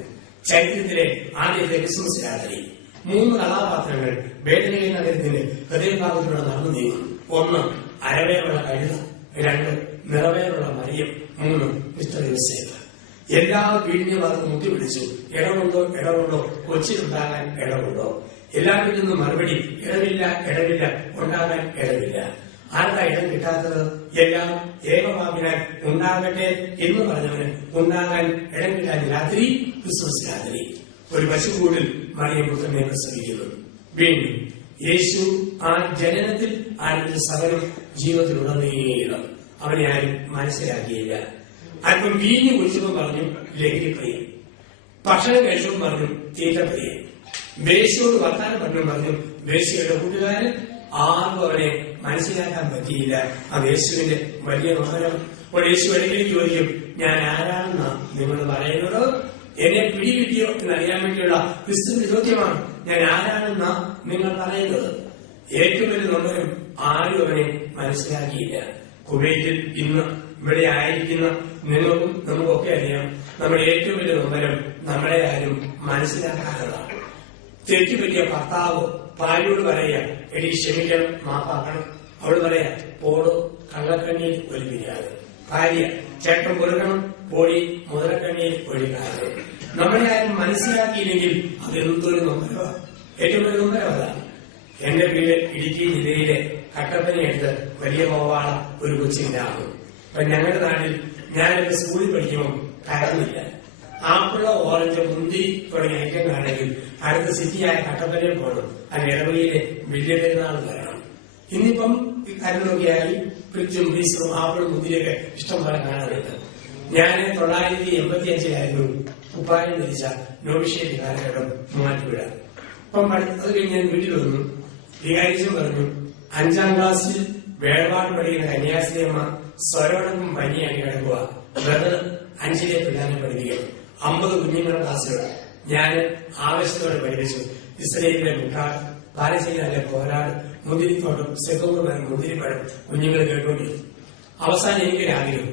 ചൈത്രത്തിലെ ആദ്യത്തെ ക്രിസ്മസ് രാത്രി 3 കഥാപാത്രങ്ങൾ ബേത്ലഹേം നഗരത്തിന്റെ ഹൃദയഭാഗത്തിലൂടെ നടന്നു നീങ്ങും. 1 അരവേറുള്ള കഴുത, 2 നിറവേറുള്ള മറിയം, 3 മിസ്റ്റർ യോസേഫ്. എല്ലാ വീടിനെ ഭാഗത്ത് മുട്ടിപിടിച്ചു. ഇടമുണ്ടോ കൊച്ചിലുണ്ടാകാൻ ഇടമുണ്ടോ? എല്ലാവരിൽ നിന്നും മറുപടി ഇടവില്ല ഉണ്ടാകാൻ ഇടവില്ല. ആർക്കാ ഇടം കിട്ടാത്തത്? എല്ലാം ഏകഭാവിനാൽ ഉണ്ടാകട്ടെ എന്ന് പറഞ്ഞവന് ഉണ്ടാകാൻ ഇടം കിട്ടാൻ രാത്രി, ക്രിസ്മസ് രാത്രി ഒരു പശുക്കൂടിൽ മറിയം പുത്രനെ പ്രസവിക്കുന്നു. വീണ്ടും യേശു ആ ജനനത്തിൽ ആരംഭിച്ച സകലം ജീവിതത്തിലുടനീളം അവനെ ആരും മനസ്സിലാക്കിയില്ല. അല്പം വീഞ്ഞു കുടിച്ചപ്പോൾ പറഞ്ഞു ലഹരിപ്രിയൻ, ഭക്ഷണം കഴിച്ചപ്പോൾ പറഞ്ഞു തീറ്റപ്രിയൻ, വേശ്യയോട് വർത്താനം പറഞ്ഞു വേശ്യയുടെ കൂട്ടുകാരൻ. ആർക്കും അവനെ മനസ്സിലാക്കാൻ പറ്റിയില്ല. ആ യേശുവിന്റെ വലിയ മഹനം. അപ്പോൾ യേശു ഇടയ്ക്കിലേക്ക് ചോദിക്കും, ഞാൻ ആരാണെന്നാ നിങ്ങൾ പറയുന്നത്? എന്നെ പിടികിട്ടിയോ എന്നറിയാൻ വേണ്ടിയുള്ള ക്രിസ്തുവിന്റെ ചോദ്യമാണ്. ഞാൻ ആരാണെന്നാ നിങ്ങൾ പറയുന്നത്? ഏറ്റവും വലിയ നൊമ്പരം ആരും അവനെ മനസ്സിലാക്കിയില്ല. കുവൈറ്റിൽ ഇന്ന് ഇവിടെ ആയിരിക്കുന്ന നിങ്ങൾക്കും നമുക്കൊക്കെ അറിയാം, നമ്മുടെ ഏറ്റവും വലിയ നൊമ്പരം നമ്മളെ ആരും മനസ്സിലാക്കാത്തതാണ്. തെറ്റുപറ്റിയ ഭർത്താവ് ഭാര്യയോട് പറയാ, എടി ക്ഷമിക്കണം, മാപ്പാക്കണം. അവള് പറയാ, പോടോ കള്ളക്കണ്ണിയിൽ ഒലിപ്പിക്കാതെ. ഭാര്യ, ചേട്ടൻ പൊറുക്കണം, പോടി മുതലക്കണ്ണിയിൽ ഒഴിക്കാതെ. നമ്മളെ ആരും മനസ്സിലാക്കിയില്ലെങ്കിൽ അതെന്തൊരു നൊമ്പരമാണ്. ഏറ്റവും വലിയ നൊമ്പരം അതാണ്. എന്റെ വീട് ഇടുക്കി ജില്ലയിലെ കട്ടപ്പനയെടുത്ത് വലിയ പോവാള ഒരു കൊച്ചിന്റെ ആകും. അപ്പൊ ഞങ്ങളുടെ നാട്ടിൽ ഞാനൊക്കെ സ്കൂളിൽ പഠിക്കുമ്പോൾ കരന്നില്ല. ആപ്പിളോ ഓറഞ്ച് മുന്തിരി തുടങ്ങിയ ഐറ്റങ്ങളാണെങ്കിൽ അടുത്ത സിറ്റിയായ കട്ടപ്പനയിൽ പോകണം, അതിന് ഇടവകയിലെ വലിയ പെരുന്നാൾ വരണം. ഇന്നിപ്പം കരനൊക്കെയായി ഫ്രിഡ്ജും ഫ്രീസറും ആപ്പിളും മുന്തിരിയൊക്കെ ഇഷ്ടം പോലെ കാണാറുണ്ട്. ഞാൻ 1985 കുപ്പായം ധരിച്ച നോവിഷ്യേറ്റ് കാലഘട്ടം മാറ്റിവിടാം. അപ്പം അത് കഴിഞ്ഞ് ഞാൻ വീട്ടിൽ വന്നു. വികാരിച്ചും പറഞ്ഞു, 5ാം ക്ലാസ്സിൽ വേളപാട് പഠിക്കുന്ന കന്യാസ്ത്രീയമ്മ സ്വരോടൊപ്പം പനിയായി കിടക്കുക, വെറുതെ 5ലെ പിള്ളേരെ പഠിപ്പിക്കണം. 50 കുഞ്ഞുങ്ങളുടെ ക്ലാസ്സുകൾ ഞാൻ ആവേശത്തോടെ പഠിപ്പിച്ചു. ഇസ്രയേലിലെ മുട്ടാട്, പാലസ്തീനിലെ പോരാട്, മുന്തിരിത്തോട്ടം, സെക്കോർ മുന്തിരിപ്പഴം കുഞ്ഞുങ്ങൾ കേട്ടുകൊണ്ടിരുന്നു. അവസാനം എനിക്കൊരാഗ്രഹം,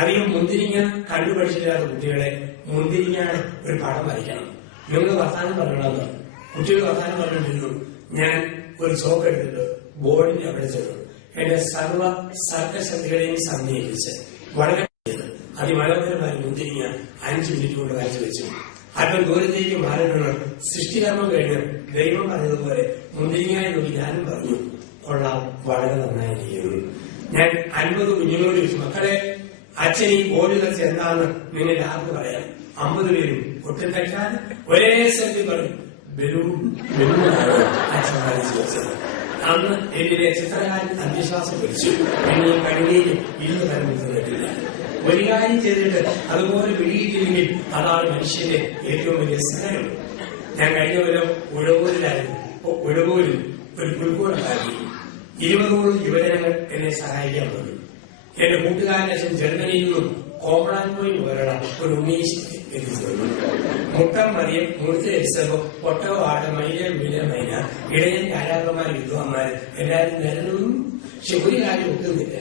അധികം മുന്തിരിങ്ങ കണ്ടുപഠിച്ചില്ലാത്ത കുട്ടികളെ മുന്തിരിങ്ങാണ് ഒരു പടം വരയ്ക്കണം. നിങ്ങൾ വർത്താനം പറയണമെന്ന് കുട്ടികൾ വർത്താനം പറഞ്ഞിരുന്നു. ഞാൻ ഒരു ചോക്ക് എടുത്തിട്ട് ബോർഡിന്റെ അവിടെ ചെന്നു. എന്റെ സർവശക്തികളെയും സന്ദേശിച്ച് വളരെ അതിമനോഹരമായ മുന്തിരിങ്ങ 5 മിനിറ്റ് കൊണ്ട് വരച്ചു വെച്ചു. അല്പം ദൂരത്തേക്ക് മാറിയിട്ടുണ്ട്. സൃഷ്ടികർമ്മം കഴിഞ്ഞ് ദൈവം പറഞ്ഞതുപോലെ മുന്തിരിങ്ങായി നോക്കി ഞാനും പറഞ്ഞു, കൊള്ളാം, വളരെ നന്നായിരിക്കുന്നു. ഞാൻ 50 കുഞ്ഞുങ്ങളോട് ചോദിച്ചു, മക്കളെ, അച്ഛൻ ഈ ബോർഡ് വെച്ച് എന്താണെന്ന് നിങ്ങൾ ആർക്ക് പറയാം? 50 പേരും ഒട്ടും തെറ്റാൻ ഒരേ സ്ഥലത്തിൽ പറഞ്ഞു, ബലൂൺ അച്ഛൻ വരച്ചു വെച്ചത്. അന്ന് എന്നിലെ ചിത്രകാരൻ അന്ത്യശ്വാസം വലിച്ചു. പിന്നെ കഴിയുകയും ഇന്ന് തരമില്ല. ഒരു കാര്യം ചെയ്തിട്ട് അതുപോലെ പിടിയിട്ടില്ലെങ്കിൽ അതാണ് മനുഷ്യന്റെ ഏറ്റവും വലിയ സഹനം. ഞാൻ കഴിഞ്ഞ കൊല്ലം ഉഴവൂരിലായിരുന്നു. ഉഴവൂരിൽ ഒരു പുൽക്കൂടുണ്ടാക്കി. 20 യുവജനങ്ങൾ എന്നെ സഹായിക്കാൻ വന്നു. എന്റെ കൂട്ടുകാരന്റെ അച്ഛൻ ജർമ്മനിയിൽ നിന്നും കോമളാൻ പോയിന്റ് പോലുള്ള ഒരു ഉണ്ണീശ് എത്തിച്ചു. മുട്ടം മറിയം, മൂർത്തി എരിസവോ, ഒട്ടക ആട്, മൈല മൈന, ഇടയൻ ആരാധകന്മാർ, വിദ്വാന്മാര് എല്ലാവരും നിരന്നു. പക്ഷെ ഒരു കാര്യം ഒട്ടുന്നില്ല,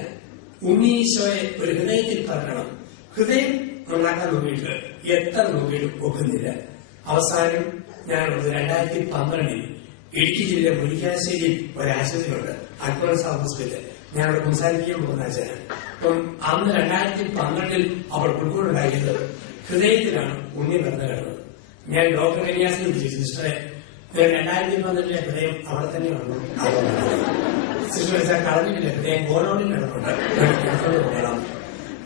ഉണ്ണീശോയെ ഒരു ഹൃദയത്തിൽ പറക്കണം. ഹൃദയം ഉണ്ടാക്കാൻ നോക്കിയിട്ട് എത്ര നോക്കിയിട്ടും ഒക്കുന്നില്ല. അവസാനം ഞാൻ 2012 ഇടുക്കി ജില്ലയിലെ മുരിക്കാശ്ശേരിയിൽ ഒരാശുപത്രിയുണ്ട്, അൽഫോൺസ് ഹോസ്പിറ്റൽ. ഞാൻ അവിടെ സംസാരിക്കാൻ പോകുന്ന അച്ഛനാണ്. അപ്പം അന്ന് 2012 അവൾ ഉൾക്കൊണ്ടുണ്ടാക്കിയത് ഹൃദയത്തിലാണ് ഉണ്ണി വെറുതെ കിടന്നത്. ഞാൻ ഡോക്ടർ കന്യാസിനെ വിളിച്ചു, സിസ്റ്ററെ 2012 ഹൃദയം അവിടെ തന്നെ വന്നു. സിസ്റ്റർ വെച്ചാൽ കളഞ്ഞിട്ടില്ല, ഹൃദയം ഗോഡൌണിൽ കിടപ്പുണ്ട്.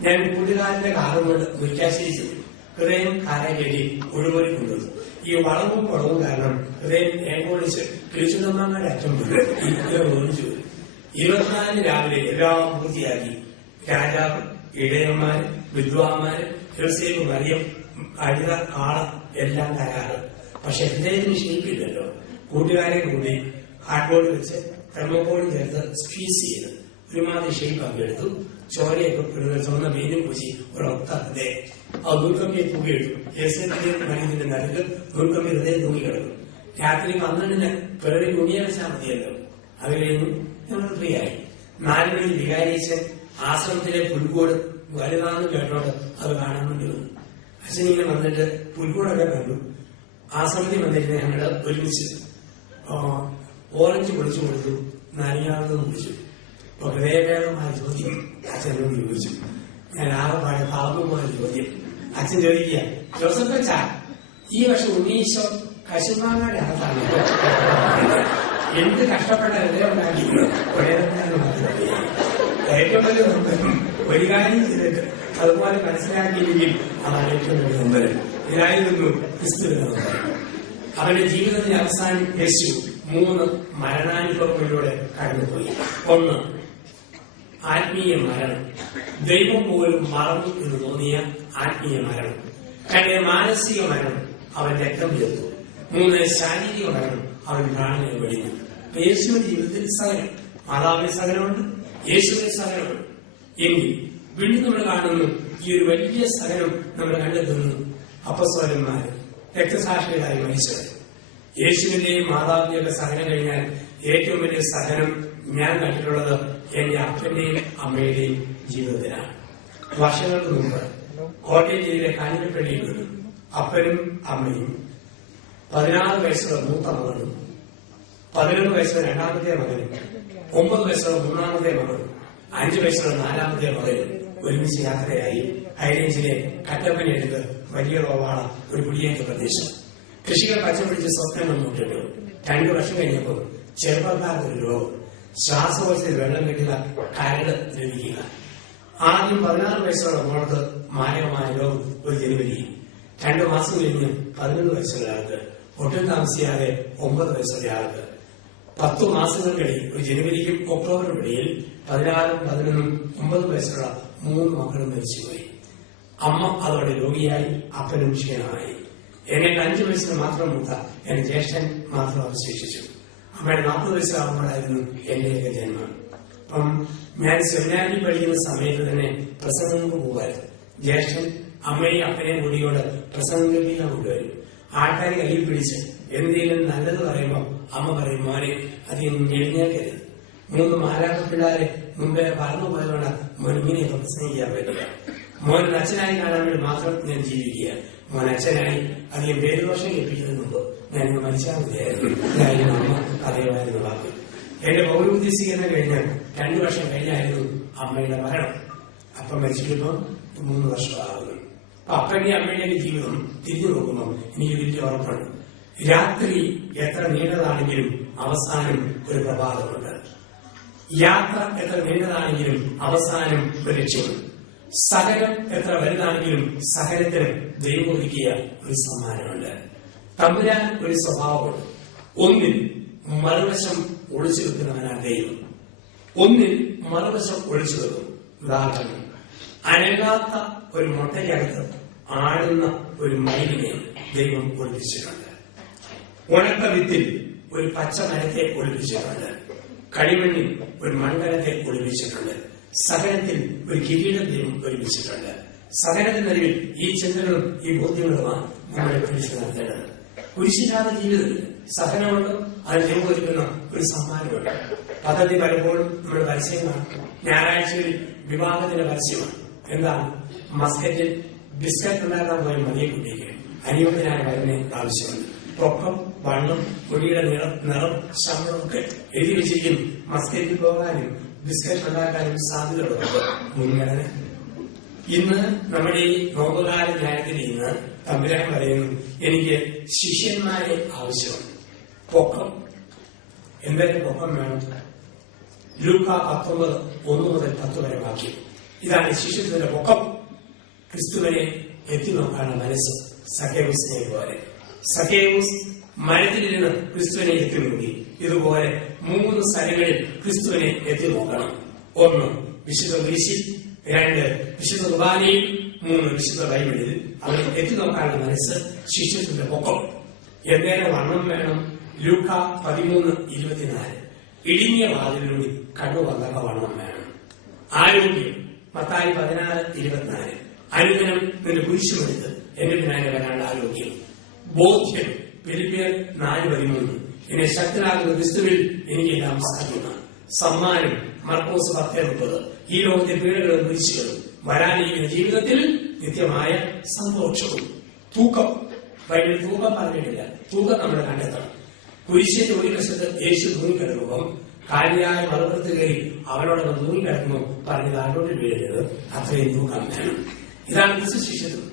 ഞാൻ കൂട്ടുകാരന്റെ കാറും കൊണ്ട് മുരിക്കാശ്ശേരി ചെന്നു. ഹൃദയം കാര്യം കയറ്റി ഒഴുകോരി കൊണ്ടുവന്നു. ഈ വളവും കുളവും കാരണം ഹൃദയം ഏകോളിച്ച് കിളിച്ചുതമ്മയുടെ അറ്റം ഓടിച്ചു. 24 രാവിലെ എല്ലാം പൂർത്തിയാക്കി രാജാവ്, ഇടയന്മാര്, വിദ്വാന്മാര്, യോസേഫ്, മറിയം, കഴുത, കാള എല്ലാം തയ്യാറ്. പക്ഷെ ഹൃദയത്തിന് ഷേപ്പില്ലല്ലോ. കൂട്ടുകാരെ കൂടി ഹാർഡ്ബോർഡ് വെച്ച് തെർമോക്കോളും ചേർത്ത് സ്ക്വീസ് ചെയ്ത് ഒരുമാതിരി ഷേപ്പാക്കി എടുത്തു. ചോരയൊക്കെ ചുവന്ന മീനും പൂശി ഒരൊത്ത ഹൃദയം. ആ നൂൽക്കമ്പിയെ തൂക്കിയെടുത്തു. മനുഷ്യന്റെ നടുക്ക് നൂൽക്കമ്പി ഹൃദയം തൂങ്ങിക്കിടക്കും. രാത്രി 12 പിറവി തുണിയെ വെച്ചാൽ മതിയല്ലോ. അത് കഴിഞ്ഞു ഞങ്ങൾ ഫ്രീ ആയി. 4 മണിയിൽ വികാരിച്ച് ആശ്രമത്തിലെ പുൽക്കൂട് വലുതാന്ന് കേട്ടോണ്ട് അത് കാണാൻ വേണ്ടി വന്നു. അച്ഛൻ ഇങ്ങനെ വന്നിട്ട് പുൽക്കൂടൊക്കെ കണ്ടു. ആശ്രമത്തിൽ വന്നിട്ട് ഞങ്ങള് ഒരുമിച്ച് ഓറഞ്ച് പൊളിച്ചു കൊടുത്തു, നനയാളെന്ന് വിളിച്ചു. അപ്പൊ ഹൃദയഭേദമായ ചോദ്യം അച്ഛനോട് ചോദിച്ചു. ഞാൻ ആകെപ്പാടെ പാപമായ ചോദ്യം. അച്ഛൻ ചോദിക്കുക, ജോസഫ് അച്ഛാ, ഈ വർഷം ഉണ്ണീശോ കശുമാങ്ങയുടെ അകത്താണ് എന്ത് കഷ്ടപ്പെട്ട ഹൃദയം ഉണ്ടാക്കിയിരുന്നു. ഏറ്റവും വലിയ നമ്പരം ഒരു കാര്യം ചെയ്തിട്ട് അതുപോലെ മനസ്സിലാക്കിയില്ലെങ്കിൽ അതാണ് ഏറ്റവും വലിയ നമ്പരം. ഇതായിരുന്നു ക്രിസ്തുവിന്റെ നമ്പരം. അവന്റെ ജീവിതത്തിന്റെ അവസാനം യേശു 3 മരണാനുഭവങ്ങളിലൂടെ കടന്നുപോയി. 1, ആത്മീയ മരണം. ദൈവം പോലും മറന്നു എന്ന് തോന്നിയ ആത്മീയ മരണം. 2, മാനസിക മരണം. അവൻ രക്തം തീർത്തു. 3, ശാരീരിക മരണം. അവൻ പ്രാണനെ വെടിഞ്ഞു. യേശുവിന്റെ ജീവിതത്തിൽ സഹനം, മാതാവിന്റെ സഹനമുണ്ട്, യേശുവിന്റെ സഹനമുണ്ട്. എങ്കിൽ വീണ്ടും നമ്മൾ കാണുന്നു ഈ ഒരു വലിയ സഹനം നമ്മൾ കണ്ടെത്തുന്നു. അപ്പസ്തലന്മാര് രക്തസാക്ഷികളായി മരിച്ചവർ. യേശുവിന്റെയും മാതാവിന്റെയൊക്കെ സഹനം കഴിഞ്ഞാൽ ഏറ്റവും വലിയ സഹനം ഞാൻ കണ്ടിട്ടുള്ളത് എന്റെ അപ്പന്റെയും അമ്മയുടെയും ജീവിതത്തിലാണ്. വർഷങ്ങൾക്ക് മുമ്പ് കോട്ടയം ജില്ലയിലെ കാഞ്ഞിരപ്പള്ളിയിൽ നിന്നും അപ്പനും അമ്മയും 16 വയസ്സുള്ള മൂത്ത മകനും 11 വയസ്സുള്ള രണ്ടാമത്തെ മകനും 9 വയസ്സുള്ള മൂന്നാമത്തെ മകനും 5 വയസ്സുള്ള 4ാമത്തെ മകനും ഒരുമിച്ച് യാത്രയായി ഹൈറേഞ്ചിലെ കട്ടപ്പനയെടുത്ത് വലിയ റോവാള ഒരു കുടിയേറ്റ പ്രദേശം. കൃഷികൾ പച്ചപിടിച്ച് സ്വപ്നങ്ങൾ മുട്ടിട്ടു. 2 വർഷം കഴിഞ്ഞപ്പോൾ ചെറുപ്പക്കാർക്ക് ഒരു രോഗം, ശ്വാസകോശത്തിൽ വെള്ളം കെട്ടുക, കരട് ദ്രവിക്കുക. ആദ്യം 16 വയസ്സുള്ള മോൾക്ക് മാരകമായ രോഗം ഒരു ജനുവരിയിൽ. 2 മാസം കഴിഞ്ഞ് 11 വയസ്സുള്ള ആൾക്ക്, ഒട്ടും താമസിയാതെ 9 വയസ്സുള്ള ആൾക്ക്. 10 മാസങ്ങൾക്കിടയിൽ ഒരു ജനുവരിക്കും ഒക്ടോബറിനും ഇടയിൽ 16, 11, 9 വയസ്സുള്ള 3 മക്കളും മരിച്ചുപോയി. അമ്മ അതോടെ രോഗിയായി, അപ്പനും ക്ഷീണമായി. എന്നെ 5 വയസ്സിന് മാത്രം മൂത്ത എന്റെ ജ്യേഷ്ഠൻ മാത്രം അവശേഷിച്ചു. അമ്മയുടെ 40 വയസ്സാകുമ്പോഴായിരുന്നു എന്റെയൊക്കെ ജന്മം. അപ്പം ഞാൻ സെമിനാരിൽ പഠിക്കുന്ന സമയത്ത് തന്നെ പ്രസംഗങ്ങൾക്ക് പോകുമായിരുന്നു. ജ്യേഷ്ഠൻ അമ്മയും അപ്പനെയും കൂടിയോട് പ്രസംഗം കേൾപ്പിക്കാൻ കൊണ്ടുവരും. ആൾക്കാർ കയ്യിൽ പിടിച്ച് എന്തെങ്കിലും നല്ലത് പറയുമ്പോൾ അമ്മ പറയും, മോനെ അധികം എഴുന്നേൽക്കരുത്. 3 മാലാഖ പിള്ളേരെ മുമ്പേ പറന്നു പോയതുകൊണ്ട് മോൻ ഇങ്ങനെയൊക്കെ പ്രസംഗിക്കാൻ പറ്റില്ല. മോൻ അച്ഛനായി കാണാൻ വേണ്ടി മാത്രം ഞാൻ ജീവിക്കുക. മോൻ അച്ഛനായി അധികം പേരുദോഷം കേൾപ്പിക്കുന്നതിന് മുമ്പ് ഞാൻ മരിച്ചാൽ മതിയായിരുന്നു. അമ്മ പറയുമായിരുന്നു വാക്ക്. എന്റെ പൗരോഹിത്യ സ്വീകരണം കഴിഞ്ഞാൽ 2 വർഷം കഴിഞ്ഞായിരുന്നു അമ്മയുടെ മരണം. അപ്പം മരിച്ചിട്ടിപ്പോ 3 വർഷമാകുന്നു. അപ്പൊ അപ്പന്റെ അമ്മയുടെ ജീവിതം തിരിഞ്ഞു നോക്കുമ്പോൾ എനിക്ക് വലിയ ഉറപ്പുണ്ട്. രാത്രി എത്ര നീണ്ടതാണെങ്കിലും അവസാനം ഒരു പ്രഭാതമുണ്ട്. യാത്ര എത്ര നീണ്ടതാണെങ്കിലും അവസാനം ഒരു ലക്ഷ്യമുണ്ട്. സഹനം എത്ര വലുതാണെങ്കിലും സഹനത്തിന് ദൈവം ഒരുക്കിയ ഒരു സമ്മാനമുണ്ട്. തമ്പുരാൻ ഒരു സ്വഭാവമുണ്ട്. ഒന്നിൽ മറുവശം ഒളിച്ചു വെക്കുന്നവനാണ് ദൈവം. ഒന്നിൽ മറുവശം ഒളിച്ചു വെക്കും. ഉദാഹരണം, അനങ്ങാത്ത ഒരു മുട്ടയ്ക്കകത്ത് ആടുന്ന ഒരു മയിലിനെ ദൈവം ഒളിപ്പിച്ചിട്ടുണ്ട്. ഉണക്ക വിത്തിൽ ഒരു പച്ച മരത്തെ ഒളിപ്പിച്ചിട്ടുണ്ട്. കളിമണ്ണിൽ ഒരു മൺകലത്തെ ഒളിപ്പിച്ചിട്ടുണ്ട്. സഹനത്തിൽ ഒരു കിരീടം ദൈവം ഒളിപ്പിച്ചിട്ടുണ്ട്. സഹനത്തിനരികിൽ ഈ ചിന്തകളും ഈ ബോധ്യങ്ങളുമാണ് നമ്മളെ പിടിച്ചു നടത്തേണ്ടത്. കുരിശില്ലാത്ത ജീവിതത്തിൽ സഹനമുണ്ട്, അത് ദൈവം ഒരുക്കുന്ന ഒരു സമ്മാനമുണ്ട്. പദ്ധതി പലപ്പോഴും നമ്മൾ പരസ്യം കാണും. ഞായറാഴ്ചകളിൽ വിവാഹത്തിന്റെ പരസ്യമാണ്. എന്താണ്? മസ്കറ്റിൽ ബിസ്ക്കറ്റ് ഉണ്ടാക്കാൻ പോയ മതിയെ കുട്ടിക്ക് അനുയോജ്യനായ മരുന്ന് ആവശ്യമുണ്ട്. പൊക്കം, വണ്ണം, മുടിയുടെ നിറം, ശമ്പളമൊക്കെ എഴുതി വെച്ചിരിക്കും. മസ്കറ്റിൽ പോകാനും ബിസ്ക്കറ്റ് ഉണ്ടാക്കാനും സാധ്യതയുള്ളത് മുൻഗണന. ഇന്ന് നമ്മുടെ ഈ നോമ്പുകാല ധ്യാനത്തിൽ ഇന്ന് തമ്പുരാൻ പറയുന്നു, എനിക്ക് ശിഷ്യന്മാരെ ആവശ്യമുണ്ട്. പൊക്കം, എന്തൊക്കെ പൊക്കം വേണം? ലൂക്ക 19:1-10 വരെ വാക്യം. ഇതാണ് ശിഷ്യത്തിന്റെ പൊക്കം. ക്രിസ്തുവിനെ എത്തി നോക്കാനുള്ള മനസ്സ് സക്കേവൂസിനെ പോലെ. സക്കേവൂസ് മരത്തിലിരുന്ന് ക്രിസ്തുവിനെ എത്തി നോക്കി. ഇതുപോലെ 3 സ്ഥലങ്ങളിൽ ക്രിസ്തുവിനെ എത്തി നോക്കണം. 1 വിശുദ്ധ കുരിശിൽ, 2 വിശുദ്ധ കുർബാനയിൽ, 3 വിശുദ്ധ ബൈബിളിൽ. അവർ എത്തി നോക്കാനുള്ള മനസ്സ് ശിഷ്യത്തിന്റെ പൊക്കം. എന്തേലും വണ്ണം വേണം? ലൂക്ക 13:24 ഇടുങ്ങിയ വാതിലൂടെ കണ്ണു വന്നപ്പ വണ്ണം വേണം. ആരോഗ്യം മത്തായി 16:24 അനുദിനം നിന്റെ കുരിശുമെടുത്ത് എന്റെ പിന്നാലെ വരാനുള്ള ആരോഗ്യം. ബോധ്യം ഫിലിപ്പിയർ 4:13 എന്നെ ശക്തനാകുന്ന ക്രിസ്തുവിൽ എനിക്കെല്ലാം സാധ്യമാണ്. സമ്മാനം മർക്കോസ് 10:30 ഈ ലോകത്തെ പീഡകളും കുരിശുകളും വരാനിരിക്കുന്ന ജീവിതത്തിൽ നിത്യമായ സന്തോഷവും. തൂക്കം, ബൈബിൾ തൂക്കം പറഞ്ഞിട്ടില്ല. തൂക്കം നമ്മൾ കണ്ടെത്തണം. കുരിശിന്റെ ഒരു വശത്ത് യേശു തൂങ്ങിക്കിടക്കുമ്പോൾ കാലിയായ മറുപുറത്ത് കയറി അവനോടൊപ്പം തൂങ്ങിക്കിടക്കുമ്പോൾ പറഞ്ഞത് ആരോട് വീഴരുത്, അത്രയും തൂക്കം വേണം. ഇതാണ് ക്രിസ്തു ശിഷ്യത്വം.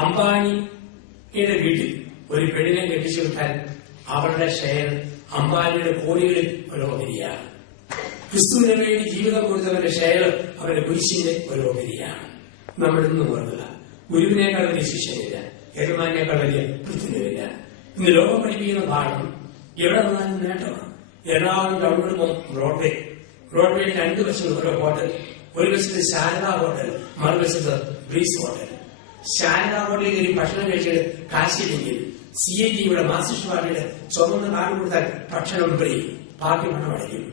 അംബാനിയുടെ വീട്ടിൽ ഒരു പെണ്ണിനെ കെട്ടിച്ചു വിട്ടാൽ അവളുടെ ഷെയർ അംബാനിയുടെ കോടികളിൽ ഓരോഹരിയാണ്. ക്രിസ്തുവിന് വേണ്ടി ജീവിതം കൊടുത്തവരുടെ ഷെയർ അവരുടെ കുരിശിന്റെ ഓരോഹരിയാണ്. നമ്മളിന്ന് ഓർക്കുക, ഗുരുവിനേക്കാൾ വലിയ ശിഷ്യനില്ല, യജമാനേക്കാൾ വലിയ പൃഥ്വിനില്ല. ഇന്ന് ലോകം പഠിപ്പിക്കുന്ന പാഠം എവിടെ വന്നാലും നേട്ടമാണ്. എറണാകുളം ടൗണിൽ ബ്രോഡ്വേയിൽ 2 വശത്ത് ഓരോ ഹോട്ടൽ. ഒരു വശത്ത് ശാരദാ ഹോട്ടൽ, മറുവശത്ത് ബ്രീസ് ഹോട്ടൽ. ശാരദാ ഹോട്ടലിൽ കയറി ഭക്ഷണം കഴിച്ചിട്ട് കാശില്ലെങ്കിൽ CITയുടെ മാർക്സിസ്റ്റ് പാർട്ടിയുടെ ചുമന്ന കാർഡ് കൊടുത്താൽ ഭക്ഷണം ഫ്രീ, പാർട്ടി പണം അടയ്ക്കും.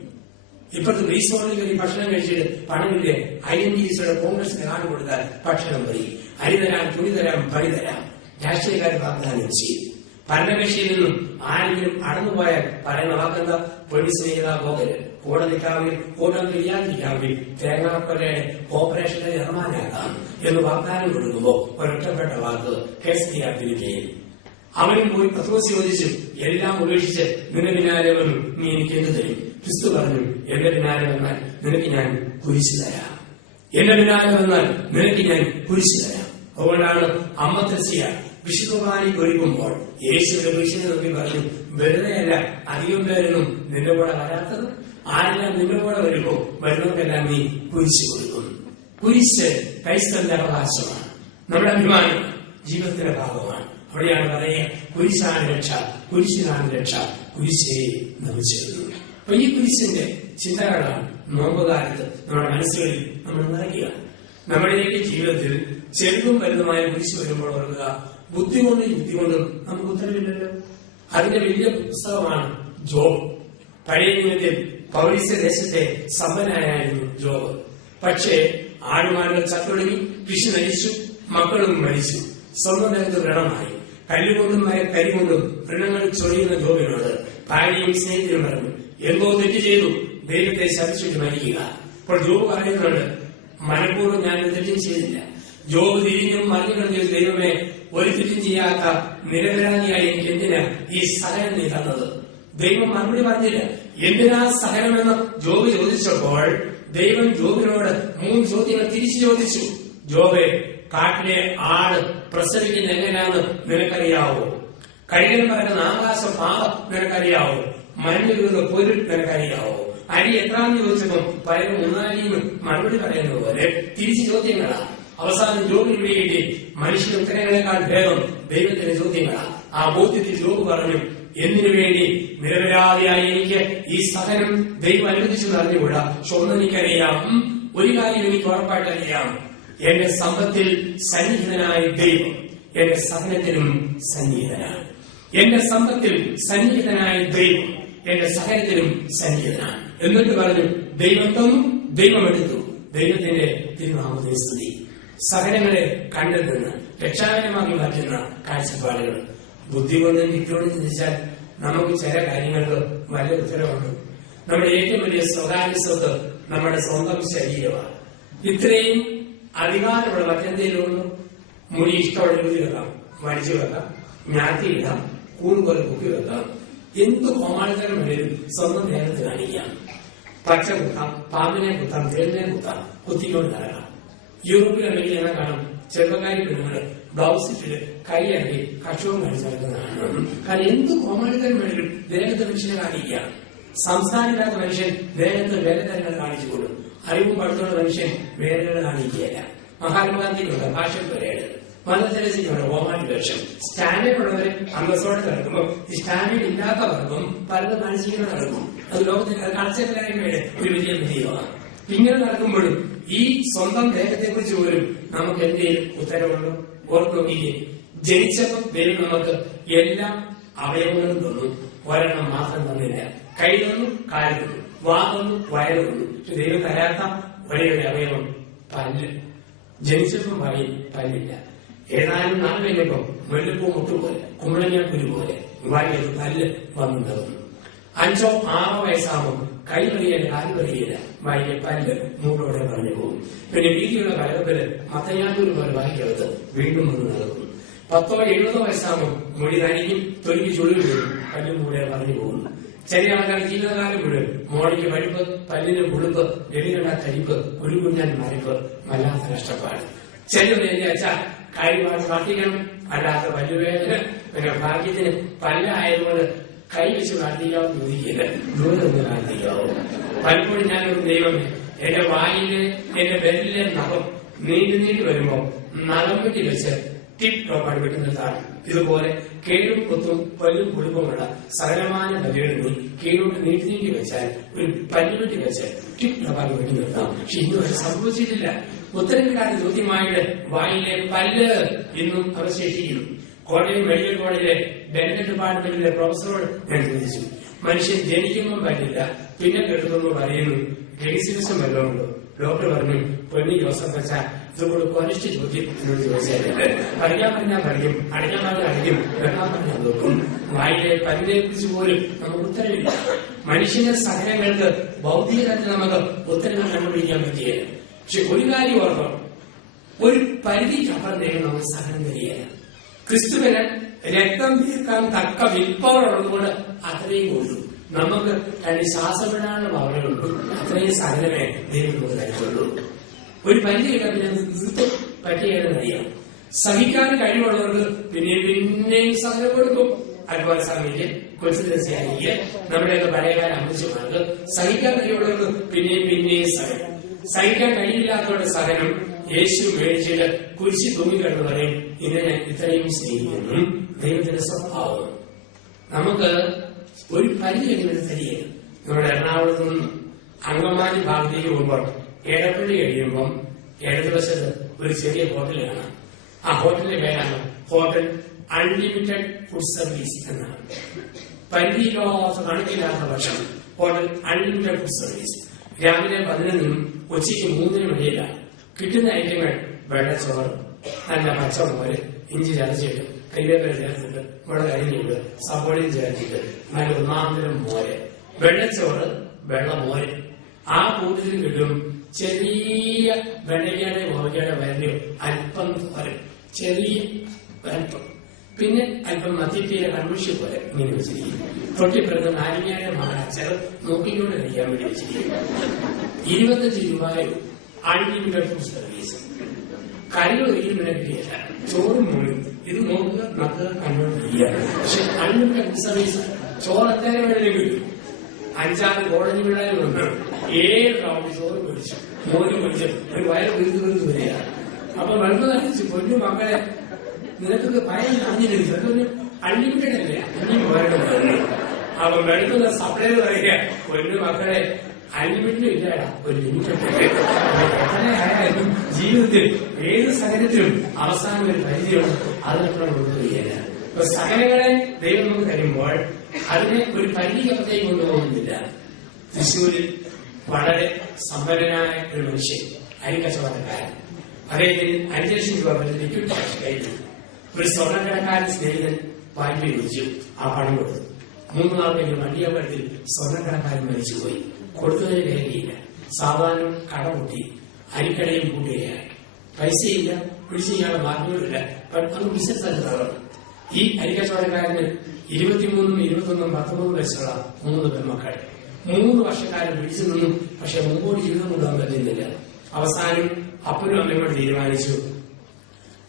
ഇപ്പോഴത്തെ ബ്രീസ് ഹോട്ടലിൽ കയറി ഭക്ഷണം കഴിച്ചിട്ട് പണമില്ലേ INTCയുടെ കോൺഗ്രസിന്റെ കാർഡ് കൊടുത്താൽ ഭക്ഷണം ഫ്രീ. അരി തരാം, തുണി തരാം, പണി തരാം. രാഷ്ട്രീയക്കാർ വാഗ്ദാനം ചെയ്യും. ഭരണകക്ഷിയിൽ നിന്നും ആരെങ്കിലും അടന്നുപോയാൽ പറയുന്ന വാക്കെന്താ? പോലീസ് ചെയ്താ പോകല്, കൂടെ നിൽക്കാമെങ്കിൽ കൂട്ടം തിരിയാതിരിക്കാമെങ്കിൽ തേങ്ങാക്കൊലയുടെ ഓപ്പറേഷനെ നിർമ്മാനാക്കാം എന്ന് വാഗ്ദാനം കൊടുക്കുമ്പോൾ ഒരൊറ്റപ്പെട്ട വാക്ക് കേസ് ചെയ്യാതിരിക്കുകയും അവനും പോയി പത്രോസ് ചോദിച്ചു, എല്ലാം ഉപേക്ഷിച്ച് നിന്റെ പിന്നാലെ വന്നു, നീ എനിക്ക് എന്ത് തരും? ക്രിസ്തു പറഞ്ഞു, എന്റെ പിന്നാലെ വന്നാൽ നിനക്ക് ഞാൻ കുരിശ് തരാം. എന്റെ പിന്നാലെ വന്നാൽ നിനക്ക് ഞാൻ കുരിശ് തരാം. അതുകൊണ്ടാണ് അമ്മ തെസ്സിയ വിശുദ്ധമാനിക്ക് ഒരുക്കുമ്പോൾ യേശുവിന്റെ കുരിശിനെ നോക്കി പറഞ്ഞു, വെറുതെയല്ല അധികം പേരൊന്നും നിന്റെ കൂടെ വരാത്തത്. ആരെല്ലാം നിന്റെ കൂടെ വരുമ്പോ വരുന്നവർക്കെല്ലാം നീ കുരിശ് കൊടുക്കും. കുരിശ് ക്രൈസ്തവന്റെ അവകാശമാണ്, നമ്മുടെ അഭിമാനം, ജീവിതത്തിന്റെ ഭാഗമാണ്. അവിടെയാണ് പറയുക, കുരിശാണ് രക്ഷ, കുരിശിനാണ് രക്ഷ, കുരിശേ നമിച്ചിരുന്നു. അപ്പൊ ഈ കുരിശിന്റെ ചിന്തകളാണ് നോമ്പുകാലത്ത് നമ്മുടെ മനസ്സുകളിൽ നമ്മൾ നിറയ്ക്കുക. നമ്മുടെയൊക്കെ ജീവിതത്തിൽ ചെറുതും വലുതുമായ കുരിശ് വരുമ്പോൾ ഓർക്കുക, ബുദ്ധി കൊണ്ടും യുക്തി കൊണ്ടും നമുക്ക് ഉത്തരവില്ലല്ലോ. അതിന്റെ വലിയ പുസ്തകമാണ് ജോബ്. പഴയ നിയമത്തിൽ പൗരസ്ത്യ ദേശത്തെ സമ്പന്നനായിരുന്നു ജോബ്. പക്ഷേ ആടുമാടുകൾ ചത്തൊടുങ്ങി, കൃഷി നശിച്ചു, മക്കളും മരിച്ചു, സ്വന്തം നിലത്ത് വ്രണമായി. കല്ലുകൊണ്ടും കരികൊണ്ടും വ്രണങ്ങൾ ചൊറിയുന്ന ജോബിനോട് ഭാര്യയും സ്നേഹിതരും പറഞ്ഞു, എന്തോ തെറ്റ് ചെയ്തു, ദൈവത്തെ ശപിച്ചിട്ട് മരിക്കുക. അപ്പോൾ ജോബ് പറയുന്നുണ്ട്, മനഃപൂർവ്വം ഞാൻ തെറ്റും ചെയ്തില്ല. ജോബ് തിരിഞ്ഞും മറിഞ്ഞും ചെയ്തു, ദൈവമേ ഒരു തെറ്റും ചെയ്യാത്ത നിരപരാധിയായി എനിക്ക് എന്തിനാ ഈ സഹനം നീ തന്നത്? ദൈവം മറുപടി പറഞ്ഞില്ല. എന്തിനാ സഹനമെന്ന് ജോബ് ചോദിച്ചപ്പോൾ ദൈവം ജോബിനോട് 3 ചോദ്യങ്ങൾ തിരിച്ചു ചോദിച്ചു. ജോബെ, കാട്ടിലെ ആട് പ്രസവിക്കുന്ന എങ്ങനെയാന്ന് നിനക്കറിയാവോ? കഴുകൻ പറയുന്ന ആകാശ പാപം നിനക്കറിയാവോ? മഞ്ഞുരുന്ന പൊരുൾ നിനക്കറിയാവോ? അരി എത്രാന്ന് ചോദിച്ചപ്പോൾ പലരും 3 മറുപടി പറയുന്നത് പോലെ തിരിച്ചു ചോദ്യങ്ങളാ. അവസാനം ജോബിന് വേണ്ടി മനുഷ്യ ഉത്തരങ്ങളെക്കാൾ ഭേദം ദൈവത്തിന്റെ ചോദ്യങ്ങളാ. ആ ബോധ്യത്തിൽ ജോബ് പറഞ്ഞു, എന്തിനു വേണ്ടി നിരപരാധിയായി എനിക്ക് ഈ സഹനം ദൈവം അനുവദിച്ചു അറിഞ്ഞുകൂടാ. സ്വന്തം എനിക്കറിയാം, ഒരു കാര്യം എനിക്ക് ഉറപ്പായിട്ട് അറിയാം, എന്റെ സമ്പത്തിൽ സന്നിഹിതനായ ദൈവം എന്റെ സഹനത്തിനും സന്നിഹിതനാണ്. എന്റെ സമ്പത്തിൽ സന്നിഹിതനായ ദൈവം എന്റെ സഹനത്തിനും സന്നിഹിതനാണ്. എന്നിട്ട് പറഞ്ഞു, ദൈവം തന്നു, ദൈവം എടുത്തു, ദൈവത്തിന്റെ തിരുനാമത്തിന് സ്തുതി. സഹനങ്ങളെ കണ്ടിൽ നിന്ന് രക്ഷാകരമാക്കി മാറ്റുന്ന കാഴ്ചപ്പാടുകൾ. ബുദ്ധി കൊണ്ട് യുക്തിയോട് ചിന്തിച്ചാൽ നമുക്ക് ചില കാര്യങ്ങൾക്ക് വലിയ ഉത്തരവുണ്ട്. നമ്മുടെ ഏറ്റവും വലിയ സ്വകാര്യ സ്വത്ത് നമ്മുടെ സ്വന്തം ശരീരമാണ്. ഇത്രയും അധികാരമുള്ള മറ്റെന്തെങ്കിലുമുള്ളൂ? മുടി ഇഷ്ടമുള്ള എഴുതി വെക്കാം, മരിച്ചു വെക്കാം, ഞാത്തിയിടാം, കൂൺപോലെ കുക്കി വെക്കാം, എന്ത് കോമാളിത്തരം വേണേലും സ്വന്തം നേരത്ത് കാണിക്കാം. പച്ച കുത്താം, പാമ്പിനെ കുത്താം, തേളിനെ കുത്താം, കുത്തിക്കൊണ്ട് നടക്കാം. യൂറോപ്പിലാണെങ്കിൽ ഞങ്ങൾ കാണും ചെറുപ്പക്കാരി പെണ്ണുങ്ങൾ ബ്ലൗസ് ഇട്ടിട്ട് കൈ ഇറങ്ങി കക്ഷവും കാണിച്ചു നടക്കുന്നതാണ്. കാരണം എന്ത് കോമാളിത്തരം വേണമെങ്കിലും ദേഹത്തെ മനുഷ്യനെ കാണിക്കുക. സംസ്ഥാനമില്ലാത്ത മനുഷ്യൻ ദേഹത്ത് വേലത്തരങ്ങൾ കാണിച്ചു കൊടുക്കും. അറിവും പഠിത്തമുള്ള മനുഷ്യൻ വേലകൾ കാണിക്കുകയല്ല. മഹാത്മാഗാന്ധിക്കുണ്ട് ഭാഷ പരേഡ്, മദർ തെരേസയ്ക്കുണ്ട് ഓമാൻ വേഷം. സ്റ്റാൻഡേർഡ് ഉള്ളവരെ അന്തസ്സോടെ നടക്കുമ്പോൾ ഈ സ്റ്റാൻഡേർഡ് ഇല്ലാത്തവർക്കും പലതും മാനസികത നടക്കും. അത് ലോകത്തിന്റെ കൾച്ചറിലായ്മയുടെ ഒരു വലിയ വിജയമാണ്. ഇങ്ങനെ നടക്കുമ്പോഴും ഈ സ്വന്തം ദേഹത്തെ കുറിച്ച് പോലും നമുക്ക് എന്തെങ്കിലും ഉത്തരവുണ്ടോ? ഓർത്ത് നോക്കിയേ, ജനിച്ചപ്പോൾ ദൈവം നമുക്ക് എല്ലാ അവയവങ്ങളും തന്നു, ഒരെണ്ണം മാത്രം തന്നില്ല. കൈ തന്നു, കാൽ തന്നു, വാ തന്നു, വയറ് തന്നു. ദൈവം തരാത്ത ഒരേ ഒരു അവയവം പല്ല്. ജനിച്ചപ്പം വായിൽ പല്ലില്ല. ഏതാനും നാൾ കഴിഞ്ഞപ്പോ വെള്ളിപ്പൂ മുട്ടുപോലെ കുമ്പളങ്ങ കുരു പോലെ വായിൽ പല്ല് വന്നുണ്ടാകുന്നു. 5 or 6 വയസ്സാകുമ്പോൾ കൈ വരികയില്ല, കാല് വരികയില്ല, വായിലെ പല്ല് മൂടോടെ പറഞ്ഞു പോകും. പിന്നെ വീതിയുള്ള കലകത്തില് മത്തങ്ങാത്തൂര് പോലെ വായിക്കകത്ത് വീണ്ടും വന്ന് നടക്കും. 10 or 70 വയസ്സാകുമ്പോൾ മൊഴി നനിക്കും, തൊലിക്ക് ചുളിവ് വീഴും, പല്ല് മൂടെ പറഞ്ഞു പോകുന്നു. ചെറിയ ആൾക്കാർ ജീവിതകാലം മുഴുവൻ മോടിക്ക് വഴുപ്പ്, പല്ലിന് പുഴുപ്പ്, എലികളുടെ കരിപ്പ്, ഒരു കുഞ്ഞാൻ മരപ്പ്, വല്ലാത്ത കഷ്ടപ്പാട്. ചെല്ലുന്ന എന്റെ അച്ഛ കാര്യമാണ് പ്രാർത്ഥിക്കണം, അല്ലാത്ത പല്ലുവേദന. പിന്നെ ഭാഗ്യത്തിന് പല്ലായതുകൊണ്ട് കൈ വെച്ച് പ്രാർത്ഥിക്കാമെന്ന് ചോദിക്കില്ല, ദൂരെ നിന്ന് പ്രാർത്ഥിക്കാവോ? പലപ്പോഴും ഞാനൊരു ദൈവമേ, എന്റെ വായില് എന്റെ ബെല്ലിലെ നഖം നീണ്ടു വരുമ്പോ നഖം വെട്ടി വെച്ച് ടിപ്പ് ടോപ്പാണ് വെട്ടി നിർത്താറ്. ഇതുപോലെ കേടും കൊത്തും പല്ലും കുടുംബമുള്ള സകലമായ പല്ലുകളിൽ കീഴോട്ട് നീട്ടി വെച്ചാൽ ഒരു പല്ലുവെട്ടി വെച്ച് ടിപ്പ് ടോപ്പാണ് വെട്ടി നിർത്താം. പക്ഷെ ഇതുവരെ സംഭവിച്ചിട്ടില്ല. ഉത്തരവില്ലാത്ത ചോദ്യമായിട്ട് വായിലെ പല്ല് ഇന്നും അവശേഷിക്കുന്നു. കോട്ടയം മെഡിക്കൽ കോളേജിലെ ഡെന്റൽ ഡിപ്പാർട്ട്മെന്റിലെ പ്രൊഫസറോട് ഞാൻ ചോദിച്ചു, മനുഷ്യൻ ജനിക്കുമ്പോൾ പറ്റില്ല, പിന്നെ കേൾക്കുമ്പോൾ പറയുന്നു, രഹസ്യവശം വല്ലതുണ്ടോ? ഡോക്ടർ പറഞ്ഞു, പൊന്നി ജോസഫ് അച്ഛ, ഇതുകൊണ്ട് കൊനിഷ്ഠ ചോദ്യം എന്നോട് ചോദിച്ചാൽ പഠിക്കാൻ പറഞ്ഞാൽ പഠിക്കും, അടയ്ക്കാൻ പറഞ്ഞാൽ അടയ്ക്കും, വെക്കാൻ പറഞ്ഞാൽ നോക്കും. വായിലെ പല്ലിനെ കുറിച്ച് പോലും നമുക്ക് ഉത്തരവില്ല. മനുഷ്യന്റെ സഹനങ്ങൾക്ക് ഭൗതിക തലത്തിൽ നമുക്ക് ഉത്തരങ്ങൾ കണ്ടുപിടിക്കാൻ പറ്റിയത്. പക്ഷെ ഒരു കാര്യം ഓർക്കണം, ഒരു പരിധിക്കപ്പുറം ദൈവം നമുക്ക് സഹനം തരികയില്ല. ക്രിസ്തുവിന് രക്തം തീർക്കാൻ തക്ക വിൽപ്പവർ ഉള്ളതുകൊണ്ട് അത്രയും കൊള്ളു. നമുക്ക് 2 ശ്വാസം വിടാനുള്ള പവറുള്ളൂ, അത്രയും സഹനമേ ദൈവം നമുക്ക് തരുള്ളൂ. ഒരു പരിധി പിന്നെ തീർത്തും പറ്റിയെന്നറിയാം. സഹിക്കാൻ കഴിവുള്ളവർക്ക് പിന്നെയും സഹനം കൊടുക്കും. അതുപോലെ സമയത്ത് കൊച്ചുദശയായിരിക്കെ നമ്മുടെയൊക്കെ പഴയകാല അമ്മച്ചമാർക്ക് സഹിക്കാൻ കഴിവുള്ളവർക്ക് പിന്നെയും സഹനം. സഹിക്കാൻ കഴിയില്ലാത്തവരുടെ സഹനം യേശു മേടിച്ചിട്ട് കുരിശി തൂങ്ങിക്കിടന്ന് പറയും, ഇതിനെ ഇത്രയും സ്നേഹിക്കുന്നു. ദൈവത്തിന്റെ സ്വഭാവം നമുക്ക് ഒരു പരിധി എങ്ങനെ തരികയാണ്. നമ്മുടെ എറണാകുളത്ത് നിന്നും അങ്കമാലി ഭാഗത്തേക്ക് പോകുമ്പോൾ ഏടപ്പള്ളി കഴിയുമ്പം ഇടതുവശത്ത് ഒരു ചെറിയ ഹോട്ടലാണ്. ആ ഹോട്ടലിന്റെ പേരാണ് ഹോട്ടൽ അൺലിമിറ്റഡ് ഫുഡ് സർവീസ് എന്നാണ്. പരിധിയില്ലാത്ത കണക്കില്ലാത്ത ഭക്ഷണം, ഹോട്ടൽ അൺലിമിറ്റഡ് ഫുഡ് സർവീസ്. രാവിലെ 11 ഉച്ചയ്ക്ക് 3 മണിയിലാണ് കിട്ടുന്ന ഐറ്റങ്ങൾ വെള്ളച്ചോറ്, നല്ല പച്ചമോര്, ഇഞ്ചി ചതച്ചിട്ട്, കരിവേപ്പില ചേർത്തിട്ട്, മുളക് അരിഞ്ഞിട്ട്, സവോളയും ചേർത്തിട്ട്, നല്ല ഒന്നാന്തരം മോര്, വെള്ളച്ചോറ്, വെള്ളമോര്. ആ കൂട്ടത്തിൽ കിട്ടും ചെറിയ വെള്ളയ്ക്കയുടെ മോഹയ്ക്കയുടെ വരണ്ടയോ അല്പം തോരൻ, ചെറിയ അല്പം, പിന്നെ അല്പം മദ്യപ്പീര കൺമഷി പോലെ ഇങ്ങനെ വെച്ചിരിക്കും. തൊട്ടിപ്പുറത്ത് നാരങ്ങയുടെ മാടച്ചർ നോക്കിക്കൊണ്ട് കഴിക്കാൻ വേണ്ടി വെച്ചിരിക്കും. 25 രൂപയും അൺലിമിറ്റഡ് ഫുഡ് സർവീസ്. കറികൾ ഒരിക്കലും പിന്നെ കിട്ടിയല്ല, ചോറും മുഴുവൻ. ഇത് നോക്കുക, നക്കുക, കൺവേർട്ട് ചെയ്യുക. പക്ഷെ അൺലിമിറ്റഡ് ഫുഡ് സർവീസ് ചോറ് എത്ര വേണമെങ്കിലും കിട്ടും. 5-6 കോളേജ് പിള്ളേരുണ്ട്, 7 റൗണ്ട് ചോറ് പൊരിച്ചു, മോര് പൊരിച്ചു, ഒരു വയറ് വീർത്ത് വരിക. അപ്പൊ വെള്ളം നനച്ച് പൊന്നു മക്കളെ, നിനക്കൊക്കെ ഭയം അറിഞ്ഞില്ല, അൺലിമിറ്റഡ് അല്ലേ, ഇനി വേറെ. അപ്പൊ വെളുക്കുന്ന സപ്ലൈ പറയുക, പൊന്നു മക്കളെ അൺലിമിറ്റഡ് ഇല്ലടാ, ഒരു ലിമിറ്റഡ്. എത്രയായാലും ജീവിതത്തിൽ ഏത് സഹനത്തിലും അവസാനം ഒരു പരിധിയാണ്, അതിനപ്പുറം കൊണ്ടുപോയില്ല. അപ്പൊ സഹനങ്ങളെ ദൈവം നമുക്ക് തരുമ്പോൾ അതിനെ ഒരു പരിധിക്കപ്പുറത്തേക്ക് കൊണ്ടുപോകുന്നില്ല. തൃശ്ശൂരിൽ വളരെ സമ്പന്നനായ ഒരു മനുഷ്യൻ, അരിക്കച്ചവടക്കാരൻ, അദ്ദേഹത്തിന് 5 ലക്ഷം രൂപ ലിക്വിഡ് ക്യാഷ് കഴിഞ്ഞു. ഒരു സ്വർണ്ണക്കടക്കാരൻ സ്നേഹിതൻ വായ്പ ചോദിച്ചു, ആ പണം കൊടുത്തു. 3 നാൾ കഴിഞ്ഞ് വണ്ടിയമ്പലത്തിൽ സ്വർണ്ണക്കടക്കാരൻ മരിച്ചുപോയി. കൊടുത്തതിന് വേണ്ടിയില്ല, സാധാരണ കട പൊട്ടി, അരിക്കടയും കൂട്ടുകയായി. പൈസയില്ല, പിടിച്ചു ചെയ്യാനുള്ള മാർഗങ്ങളില്ല. അന്ന് ബിസിനസ് തകർന്നു. ഈ അരിക്കച്ചവടക്കാരന് 23, 21, 19 വയസ്സുള്ള 3 പെൺമക്കൾ. 3 വർഷക്കാലം പിടിച്ചു നിന്നും, പക്ഷെ മുമ്പോട്ട് ജീവിതം കൊണ്ടുപോകാൻ പറ്റുന്നില്ല. അവസാനം അപ്പനും അമ്മയോട് തീരുമാനിച്ചു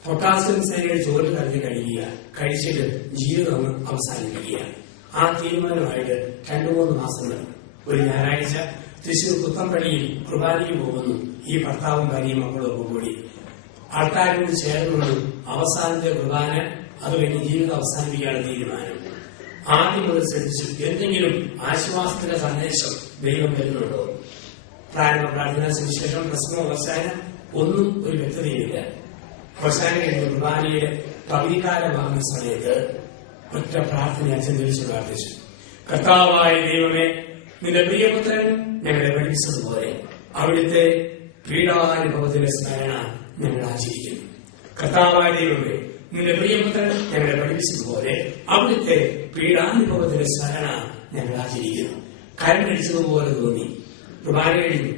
പൊട്ടാസ്യം സൈനൈഡ് ചോറ് കലക്കി കഴിച്ചിട്ട് ജീവിതം അങ്ങ് അവസാനിപ്പിക്കുക. ആ തീരുമാനമായിട്ട് 2-3 മാസങ്ങൾ ഒരു ഞായറാഴ്ച തൃശൂർ പുത്തമ്പള്ളിയിൽ കുർബാനയ്ക്ക് പോകുന്നു. ഈ ഭർത്താവും ഭാര്യയും മക്കളും ഒക്കെ കൂടി ആൾക്കാരോട് ചേർന്നുകൊണ്ട് അവസാനത്തെ കുർബാന അത് കഴിഞ്ഞ് ജീവിതം അവസാനിപ്പിക്കാനുള്ള തീരുമാനം. ആദ്യം മുതൽ ശ്രദ്ധിച്ചു എന്തെങ്കിലും ആശ്വാസത്തിന്റെ സന്ദേശം ദൈവം തരുന്നുണ്ടോ. പ്രാരംഭ പ്രാർത്ഥന, സുവിശേഷം, പ്രസംഗം, അവസാനം ഒന്നും ഒരു വ്യക്തതയില്ല. അവസാനം കഴിഞ്ഞ കുർബാനയുടെ പകുതിക്കാലമാകുന്ന സമയത്ത് ഒറ്റ പ്രാർത്ഥന അച്ഛൻ തിരിച്ചു പ്രാർത്ഥിച്ചു. കർത്താവായ ദൈവമേ, നിന്റെ പ്രിയപുത്രൻ ഞങ്ങളെ പഠിപ്പിച്ചതുപോലെ അവിടുത്തെ പീഡാനുഭവത്തിന്റെ സ്മരണ ഞങ്ങൾ ആചരിക്കുന്നു. കർത്താവായ ദൈവമേ, നിന്റെ പ്രിയപുത്രൻ ഞങ്ങളെ പഠിപ്പിച്ചതുപോലെ അവിടുത്തെ പീഡാനുഭവത്തിന്റെ സ്മരണ ഞങ്ങൾ ആചരിക്കുന്നു. കരമടിച്ചതുപോലെ തോന്നി. കുർബാന കഴിഞ്ഞു,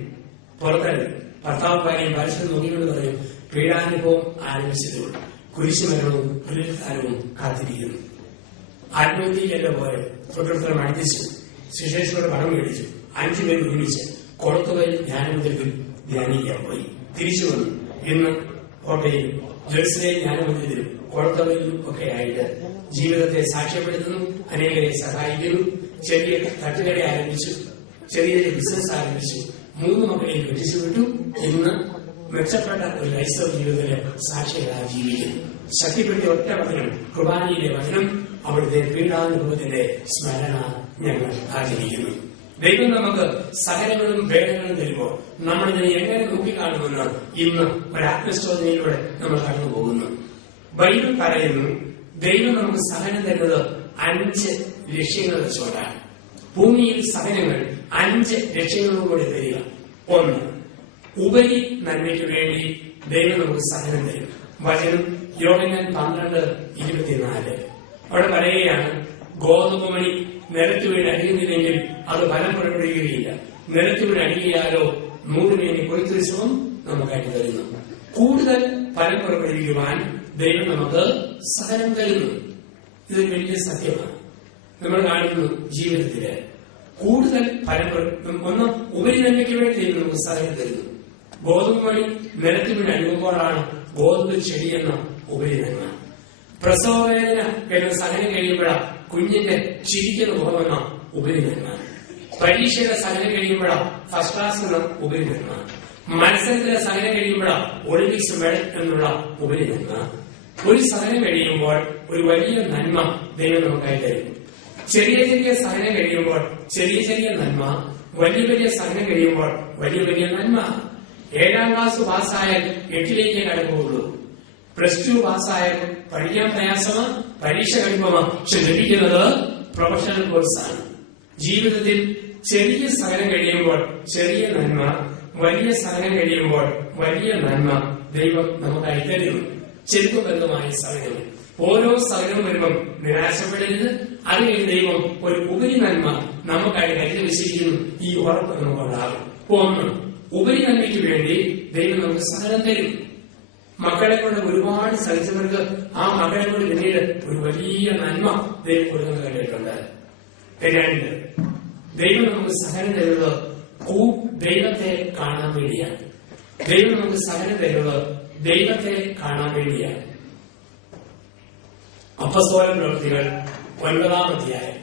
പുറത്തിറങ്ങി. ഭർത്താവ് ഭാര്യയും പരസ്പരം നോക്കിക്കൊണ്ട് പറയും, പീഡാനുഭവം ആരംഭിച്ചതുള്ളൂ, കുരിശുമരണവും പുനരുത്ഥാനവും കാത്തിരിക്കുന്നു. ആത്മഹത്യയല്ല പോലെ തൊട്ടടുത്ത മണിച്ചു. ശിശേഷനോട് പണം മേടിച്ചു. 5 പേർ ഒരുമിച്ച് കൊളത്തുകയിൽ ജ്ഞാനമന്ദിരത്തിൽ ധ്യാനിക്കാൻ പോയി. തിരിച്ചു വന്നു. ഇന്ന് കോട്ടയിലും ജെറുസലേം ജ്ഞാനമന്ദിരത്തിലും കൊളത്തുകയിലും ഒക്കെ ആയിട്ട് ജീവിതത്തെ സാക്ഷ്യപ്പെടുത്തുന്നു, അനേകരെ സഹായിക്കുന്നു. ചെറിയ തട്ടുകട ആരംഭിച്ചു, ചെറിയ ബിസിനസ് ആരംഭിച്ചു. 3 മക്കളെയും കെട്ടിച്ചുവിട്ടു. ഇന്ന് മെച്ചപ്പെട്ട ഒരു ക്രൈസ്തവ ജീവിതത്തിലെ സാക്ഷികളായി ജീവിക്കുന്നു. ശക്തിപ്പെടുത്തിയ ഒറ്റ വചനം, കുർബാനയിലെ വചനം, അവിടുത്തെ പീഡാനുഭവത്തിന്റെ സ്മരണ ഞങ്ങൾ ആചരിക്കുന്നു. ദൈവം നമുക്ക് സകലങ്ങളും വേദനകളും തരുമ്പോൾ നമ്മളിതിനെ എങ്ങനെ നോക്കിക്കാണുമെന്ന് ഇന്ന് ഒരാത്മശോധനയിലൂടെ നമ്മൾ കടന്നു പോകുന്നു. ബൈബിൾ പറയുന്നു, ദൈവം നമുക്ക് സഹനം തരുന്നത് 5 ലക്ഷ്യങ്ങൾ വെച്ചുകൊണ്ടാണ്. ഭൂമിയിൽ സഹനങ്ങൾ 5 ലക്ഷ്യങ്ങളോടുകൂടി തരിക. 1, ഉപരി നന്മയ്ക്ക് വേണ്ടി ദൈവം നമുക്ക് സഹനം തരും. വചനം യോഹന്നാൻ 12:24. അവിടെ പറയുകയാണ്, ഗോതമ്പ് മണി നിലത്ത് വീണ് അടിയുന്നില്ലെങ്കിൽ അത് ഫലം പുറപ്പെടുകയില്ല. നിലത്ത് വീണ് അടിയാലോ 100 മേനി കൊയ്ത്തുത്സവം നമുക്കായിട്ട് തരുന്നു. കൂടുതൽ ഫലം പുറപ്പെടുവിക്കുവാൻ ദൈവം നമുക്ക് സഹനം തരുന്നു. ഇതൊരു വലിയ സത്യമാണ്. നമ്മൾ കാണുന്നു ജീവിതത്തില് കൂടുതൽ ഫലം ഒന്ന് ഉപരി നന്മയ്ക്ക് വേണ്ടി ദൈവം നമുക്ക് സഹനം തരുന്നു. ഗോതമ്പ് മണി നിലത്ത് വീണ് അടിയുമ്പോഴാണ് ഗോതമ്പ് ചെടിയെന്ന ഉപരി നന്മ. പ്രസവവേദന എന്ന സഹനം കഴിയുമ്പോഴാണ് കുഞ്ഞിന്റെ ചിരിക്കുന്ന മുഖമെന്ന ഉപരി നന്മ. പരീക്ഷയുടെ സഹനം കഴിയുമ്പോഴാണ് ഫസ്റ്റ് ക്ലാസ് എന്ന ഉപരി നന്മ. മത്സരത്തിലെ സഹനം കഴിയുമ്പോഴാണ് ഒളിമ്പിക്സ് മെഡൽ എന്നുള്ള ഉപരി നന്മ. ഒരു സഹനം കഴിയുമ്പോൾ ഒരു വലിയ നന്മ ദൈവം നമുക്കായി തരും. ചെറിയ ചെറിയ സഹനം കഴിയുമ്പോൾ ചെറിയ ചെറിയ നന്മ, വലിയ വലിയ സഹനം കഴിയുമ്പോൾ വലിയ വലിയ നന്മ. 7ാം ക്ലാസ് പാസ്സായാൽ 8ലേക്ക് കടക്കുകയുള്ളൂ. +2 പാസ്സായാൽ പഠിക്കാൻ പ്രയാസമാണ്, പരീക്ഷ കഴിയുമ്പോൾ ലഭിക്കുന്നത് പ്രൊഫഷണൽ കോഴ്സാണ്. ജീവിതത്തിൽ ചെറിയ സഹനം കഴിയുമ്പോൾ ചെറിയ നന്മ, വലിയ സഹനം കഴിയുമ്പോൾ വലിയ നന്മ ദൈവം നമുക്കായി തരുന്നു. ചെറുപ്പബന്ധമായ സഹനങ്ങൾ. ഓരോ സഹനവും വരുമ്പം നിരാശപ്പെടരുത്. അതിന് ദൈവം ഒരു ഉപരി നന്മ നമുക്കായി കരുതി വെച്ചിരിക്കുന്നു. ഈ ഉറപ്പ് നമുക്കുണ്ടാകും. 1, ഉപരി നന്മയ്ക്ക് വേണ്ടി ദൈവം നമുക്ക് സഹനം തരും. മക്കളെ കൊണ്ട് ഒരുപാട് സഹിച്ചവർക്ക് ആ മക്കളെ കൊണ്ട് പിന്നീട് ഒരു വലിയ നന്മ ദൈവം കൊടുക്കുന്നത് കണ്ടിട്ടുണ്ട്. 2, ദൈവം നമുക്ക് സഹനം തരുന്നത് ദൈവത്തെ കാണാൻ വേണ്ടിയാണ്. ദൈവം നമുക്ക് സഹനം തരുന്നത് ദൈവത്തെ കാണാൻ വേണ്ടിയാണ്. അപ്പസ്തോല പ്രവൃത്തികൾ 9-ാം അധ്യായം.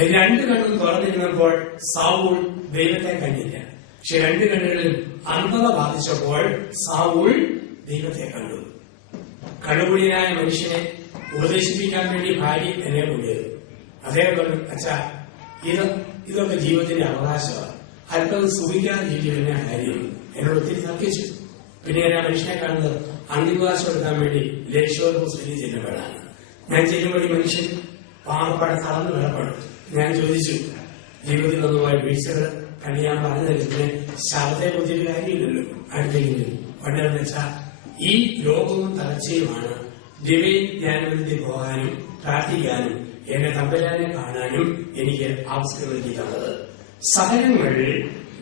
2 കണ്ണും തുറന്നിരുന്നപ്പോൾ സാവൂൾ ദൈവത്തെ കണ്ടില്ല. പക്ഷെ 2 കണ്ണുകളിലും അന്ധത ബാധിച്ചപ്പോൾ സാവൂൾ ദൈവത്തെ കണ്ടു. കടുകുടിയനായ മനുഷ്യനെ ഉപദേശിപ്പിക്കാൻ വേണ്ടി ഭാര്യ എന്നെ കൊണ്ടുവരും. അദ്ദേഹം പറഞ്ഞു, അച്ഛാ, ഇതൊക്കെ ജീവിതത്തിന്റെ അവകാശമാണ്. അല്പം സുഖിക്കാതെ ജീവിക്കുന്ന കാര്യം എന്നോട് ഒത്തിരി തർക്കിച്ചു. പിന്നെ ഞാൻ ആ മനുഷ്യനെ കാണുന്നത് അന്തിവാസം എടുക്കാൻ വേണ്ടി ലേശോർ ഹോസ്പിറ്റലിൽ ചെല്ലുമ്പോഴാണ്. ഞാൻ ചെല്ലുമ്പോൾ ഈ മനുഷ്യൻ പാറപ്പാടെ തളർന്നു കിടപ്പാണ്. ഞാൻ ചോദിച്ചു, ജീവിതത്തിൽ ഒന്നുമായി വീഴ്ചകൾ കണ്ടിയാൻ പറഞ്ഞതിന് ശവത്തെ കുറിച്ചൊരു കാര്യമില്ലല്ലോ. അടുത്തെങ്കിലും പണ്ടെന്ന് വെച്ചാൽ ഈ ലോകവും തളർച്ചയുമാണ് ദിവ്യ ധ്യാനത്തിൽ പോകാനും പ്രാർത്ഥിക്കാനും എന്നെ തമ്പുരാനെ കാണാനും എനിക്ക് അവസരമൊരുക്കി തന്നത്. സഹനങ്ങൾ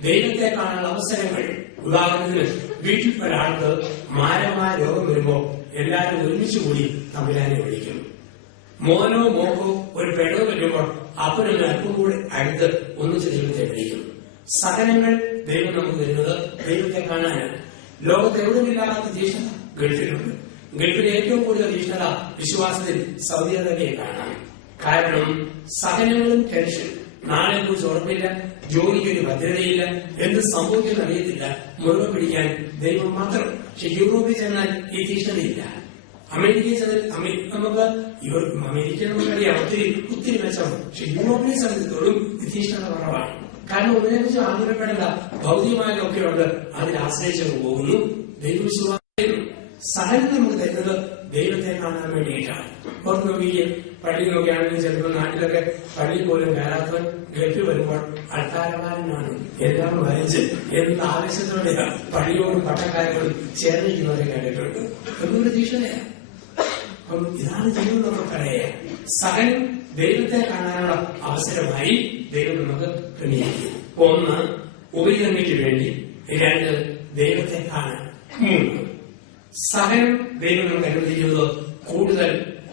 ദൈവത്തെ കാണാനുള്ള അവസരങ്ങൾ. ഉദാഹരണത്തിന്, വീട്ടിൽ ഒരാൾക്ക് മാരമായ രോഗം വരുമ്പോ എല്ലാവരും ഒരുമിച്ച് കൂടി തമ്പുരാനെ വിളിക്കും. മോനോ മോക്കോ ഒരു പെടവ് വരുമ്പോൾ അപ്പനൊന്ന് അല്പം കൂടി അടുത്ത് ഒന്നിച്ച് ദൈവത്തെ വിളിക്കും. സഹനങ്ങൾ ദൈവം നമുക്ക് തരുന്നത് ദൈവത്തെ കാണാനാണ്. ലോകത്ത് എവിടെയില്ലാത്ത തീഷ്ണത ഗൾഫിലുണ്ട്. ഗൾഫിൽ ഏറ്റവും കൂടുതൽ തീഷ്ണത വിശ്വാസത്തിൽ സൗദി അറേബ്യയെ കാണാം. കാരണം സഹനങ്ങളും ടെൻഷനും, നാളെ കുറിച്ച് ഉറപ്പില്ല, ജോലിക്കൊരു ഭദ്രതയില്ല, എന്ത് സംഭവിക്കുന്ന അറിയത്തില്ല, മുറുകെ പിടിക്കാൻ ദൈവം മാത്രം. പക്ഷെ യൂറോപ്പിൽ ചെന്നാൽ ഈ തീഷ്ണതയില്ല. അമേരിക്കയിൽ ചെന്നാൽ നമുക്ക് അമേരിക്ക നമുക്കറിയാം ഒത്തിരി മെച്ചമാണ്. പക്ഷെ യൂറോപ്പിനെ സംബന്ധിച്ചിടത്തോളം ഈ തീഷ്ണത കുറവാണ്. കാരണം ഒന്നിനെ കുറിച്ച് ആഗ്രഹപ്പെടേണ്ട ഭൗതികമായൊക്കെ ഉണ്ട്, അതിൽ ആശ്രയിച്ചു പോകുന്നു. ദൈവവിശ്വാസം സഹനം നമുക്ക് തരുന്നത് ദൈവത്തെ കാണാൻ വേണ്ടിയിട്ടാണ്. പുറത്ത് നോക്കിയ പള്ളി നോക്കിയാണെങ്കിൽ ചിലപ്പോൾ നാട്ടിലൊക്കെ പള്ളി പോലും കയറാത്തവൻ ഗൾഫിൽ വരുമ്പോൾ അൾത്താരക്കാരനാണ് എല്ലാം വരച്ച് എന്ത് ആവശ്യത്തോടെയാണ് പള്ളിയോടും പട്ടക്കാരോടും ചേർന്നിരിക്കുന്നവരെ കണ്ടിട്ടുണ്ട്. എന്നൊരു തീക്ഷണയാണ്. അപ്പം ഇതാണ് ജീവിതം നമുക്കറിയാം. സഹനം ദൈവത്തെ കാണാനുള്ള അവസരമായി ദൈവം നമുക്ക് ക്രമീകരിക്കും. ഒന്ന്, ഉപരിനന്മയ്ക്ക് വേണ്ടി. രണ്ട്, ദൈവത്തെ കാണാൻ. മൂന്ന്, സഹനം ദൈവം നമുക്ക് അനുവദിക്കുന്നത് കൂടുതൽ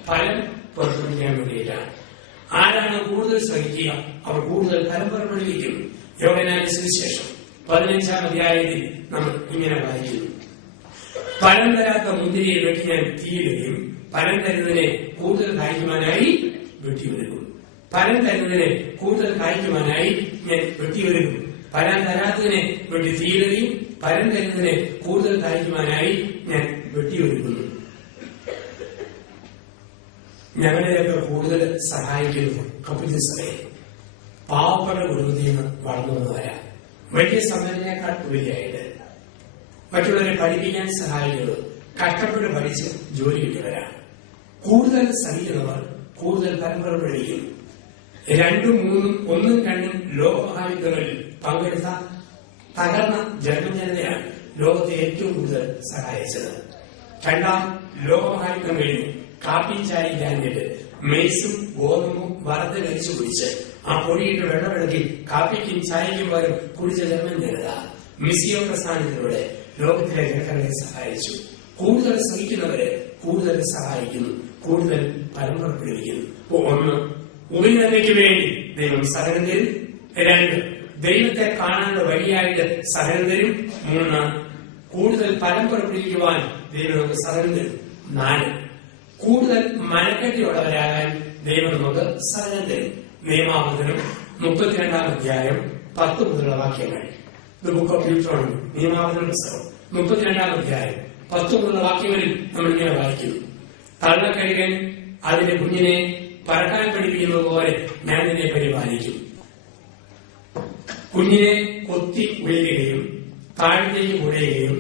ഫലം പുറപ്പെടുവിക്കാൻ വേണ്ടിയിട്ടാണ്. ആരാണ് കൂടുതൽ സഹിക്കുക അവർ കൂടുതൽ ഫലം പുറപ്പെടുവിക്കും. യോഹന്നാന്റെ സുവിശേഷം 15-ാം അധ്യായത്തിൽ നമ്മൾ ഇങ്ങനെ വായിക്കുന്നു: ഫലം തരാത്ത മുന്തിരിയെ വെട്ടി ഞാൻ തീയിടുകയും ഫലം തരുന്നതിനെ കൂടുതൽ കായ്ക്കുവാനായി വെട്ടിയൊരുക്കും. ഫലം തരുന്നതിനെ കൂടുതൽ കായ്ക്കുവാനായി ഞാൻ വെട്ടിയൊരുക്കും. ഫലം തരാത്തതിനെ വെട്ടി തീയിടുകയും ഫലം തരുന്നതിനെ കൂടുതൽ കായ്ക്കുവാനായി ഞാൻ വെട്ടിയൊരുക്കുന്നു. ഞങ്ങളെയൊക്കെ കൂടുതൽ സഹായിക്കുന്നു കപ്പിൾസറെ. പാവപ്പെട്ട കുടുംബത്തിൽ നിന്ന് വളർന്നു വന്നവരാ. വലിയ സമ്പന്നേക്കാൾ ഉപരിയായിട്ട് മറ്റുള്ളവരെ പഠിപ്പിക്കാൻ സഹായിക്കുന്നത് കഷ്ടപ്പെട്ട് പഠിച്ച് ജോലി കിട്ടിയവരാണ്. കൂടുതൽ സഹിക്കുന്നവർ കൂടുതൽ പരമ്പര പഠിക്കും. 2, 3, 1, 2 ലോകമഹായുദ്ധങ്ങളിൽ പങ്കെടുത്ത തകർന്ന ജർമ്മൻ ജനതയാണ് ലോകത്തെ ഏറ്റവും കൂടുതൽ സഹായിച്ചത്. 2ാം ലോകമഹായുദ്ധം കഴിഞ്ഞ് കാപ്പിയും ചായയും ഇല്ലാഞ്ഞിട്ട് മെയ്സും ഗോതമ്പും വറുത്ത് കഴിച്ചു കുടിച്ച് ആ പൊടിയിട്ട് വെള്ളമെടുക്കി കാപ്പിക്കും ചായയ്ക്കും പകരം കുടിച്ച ജർമ്മൻ ജനത മിസിയോ പ്രസ്ഥാനത്തിലൂടെ ലോകത്തിലെ ജനങ്ങളെ സഹായിച്ചു. കൂടുതൽ സഹിക്കുന്നവരെ കൂടുതൽ സഹായിക്കുന്നു, കൂടുതൽ പരമ്പര പിടിക്കുന്നു. ഒന്ന്, ഉപരിനന്മയ്ക്ക് വേണ്ടി ദൈവം സഹനം തരും. 2, ദൈവത്തെ കാണാനുള്ള വഴിയായിട്ട് സഹനം തരും. 3, കൂടുതൽ പരമ്പര പിടിക്കുവാൻ ദൈവം നമുക്ക് സഹനം തരും. 4, കൂടുതൽ മനക്കെട്ടിയുള്ളവരാകാൻ ദൈവം നമുക്ക് സഹനം തരും. നിയമാവർത്തനം 32-ാം അധ്യായം 10 മുതലുള്ള വാക്യങ്ങൾ. ദ ബുക്ക് ഓഫ് ഡിയൂട്രോണമി, നിയമാവർത്തന പുസ്തകം 32-ാം അധ്യായം 10 മുതലുള്ള വാക്യങ്ങളിൽ നമ്മൾ ഇങ്ങനെ വായിക്കുന്നു: തള്ളക്കഴുകൻ അതിന്റെ കുഞ്ഞിനെ പറക്കാൻ പഠിപ്പിക്കുന്നത് പോലെ ഞാൻ നിന്നെ പരിപാലിക്കും. കുഞ്ഞിനെ കൊത്തി ഉയരുകയും താഴത്തേക്ക് കുടയുകയും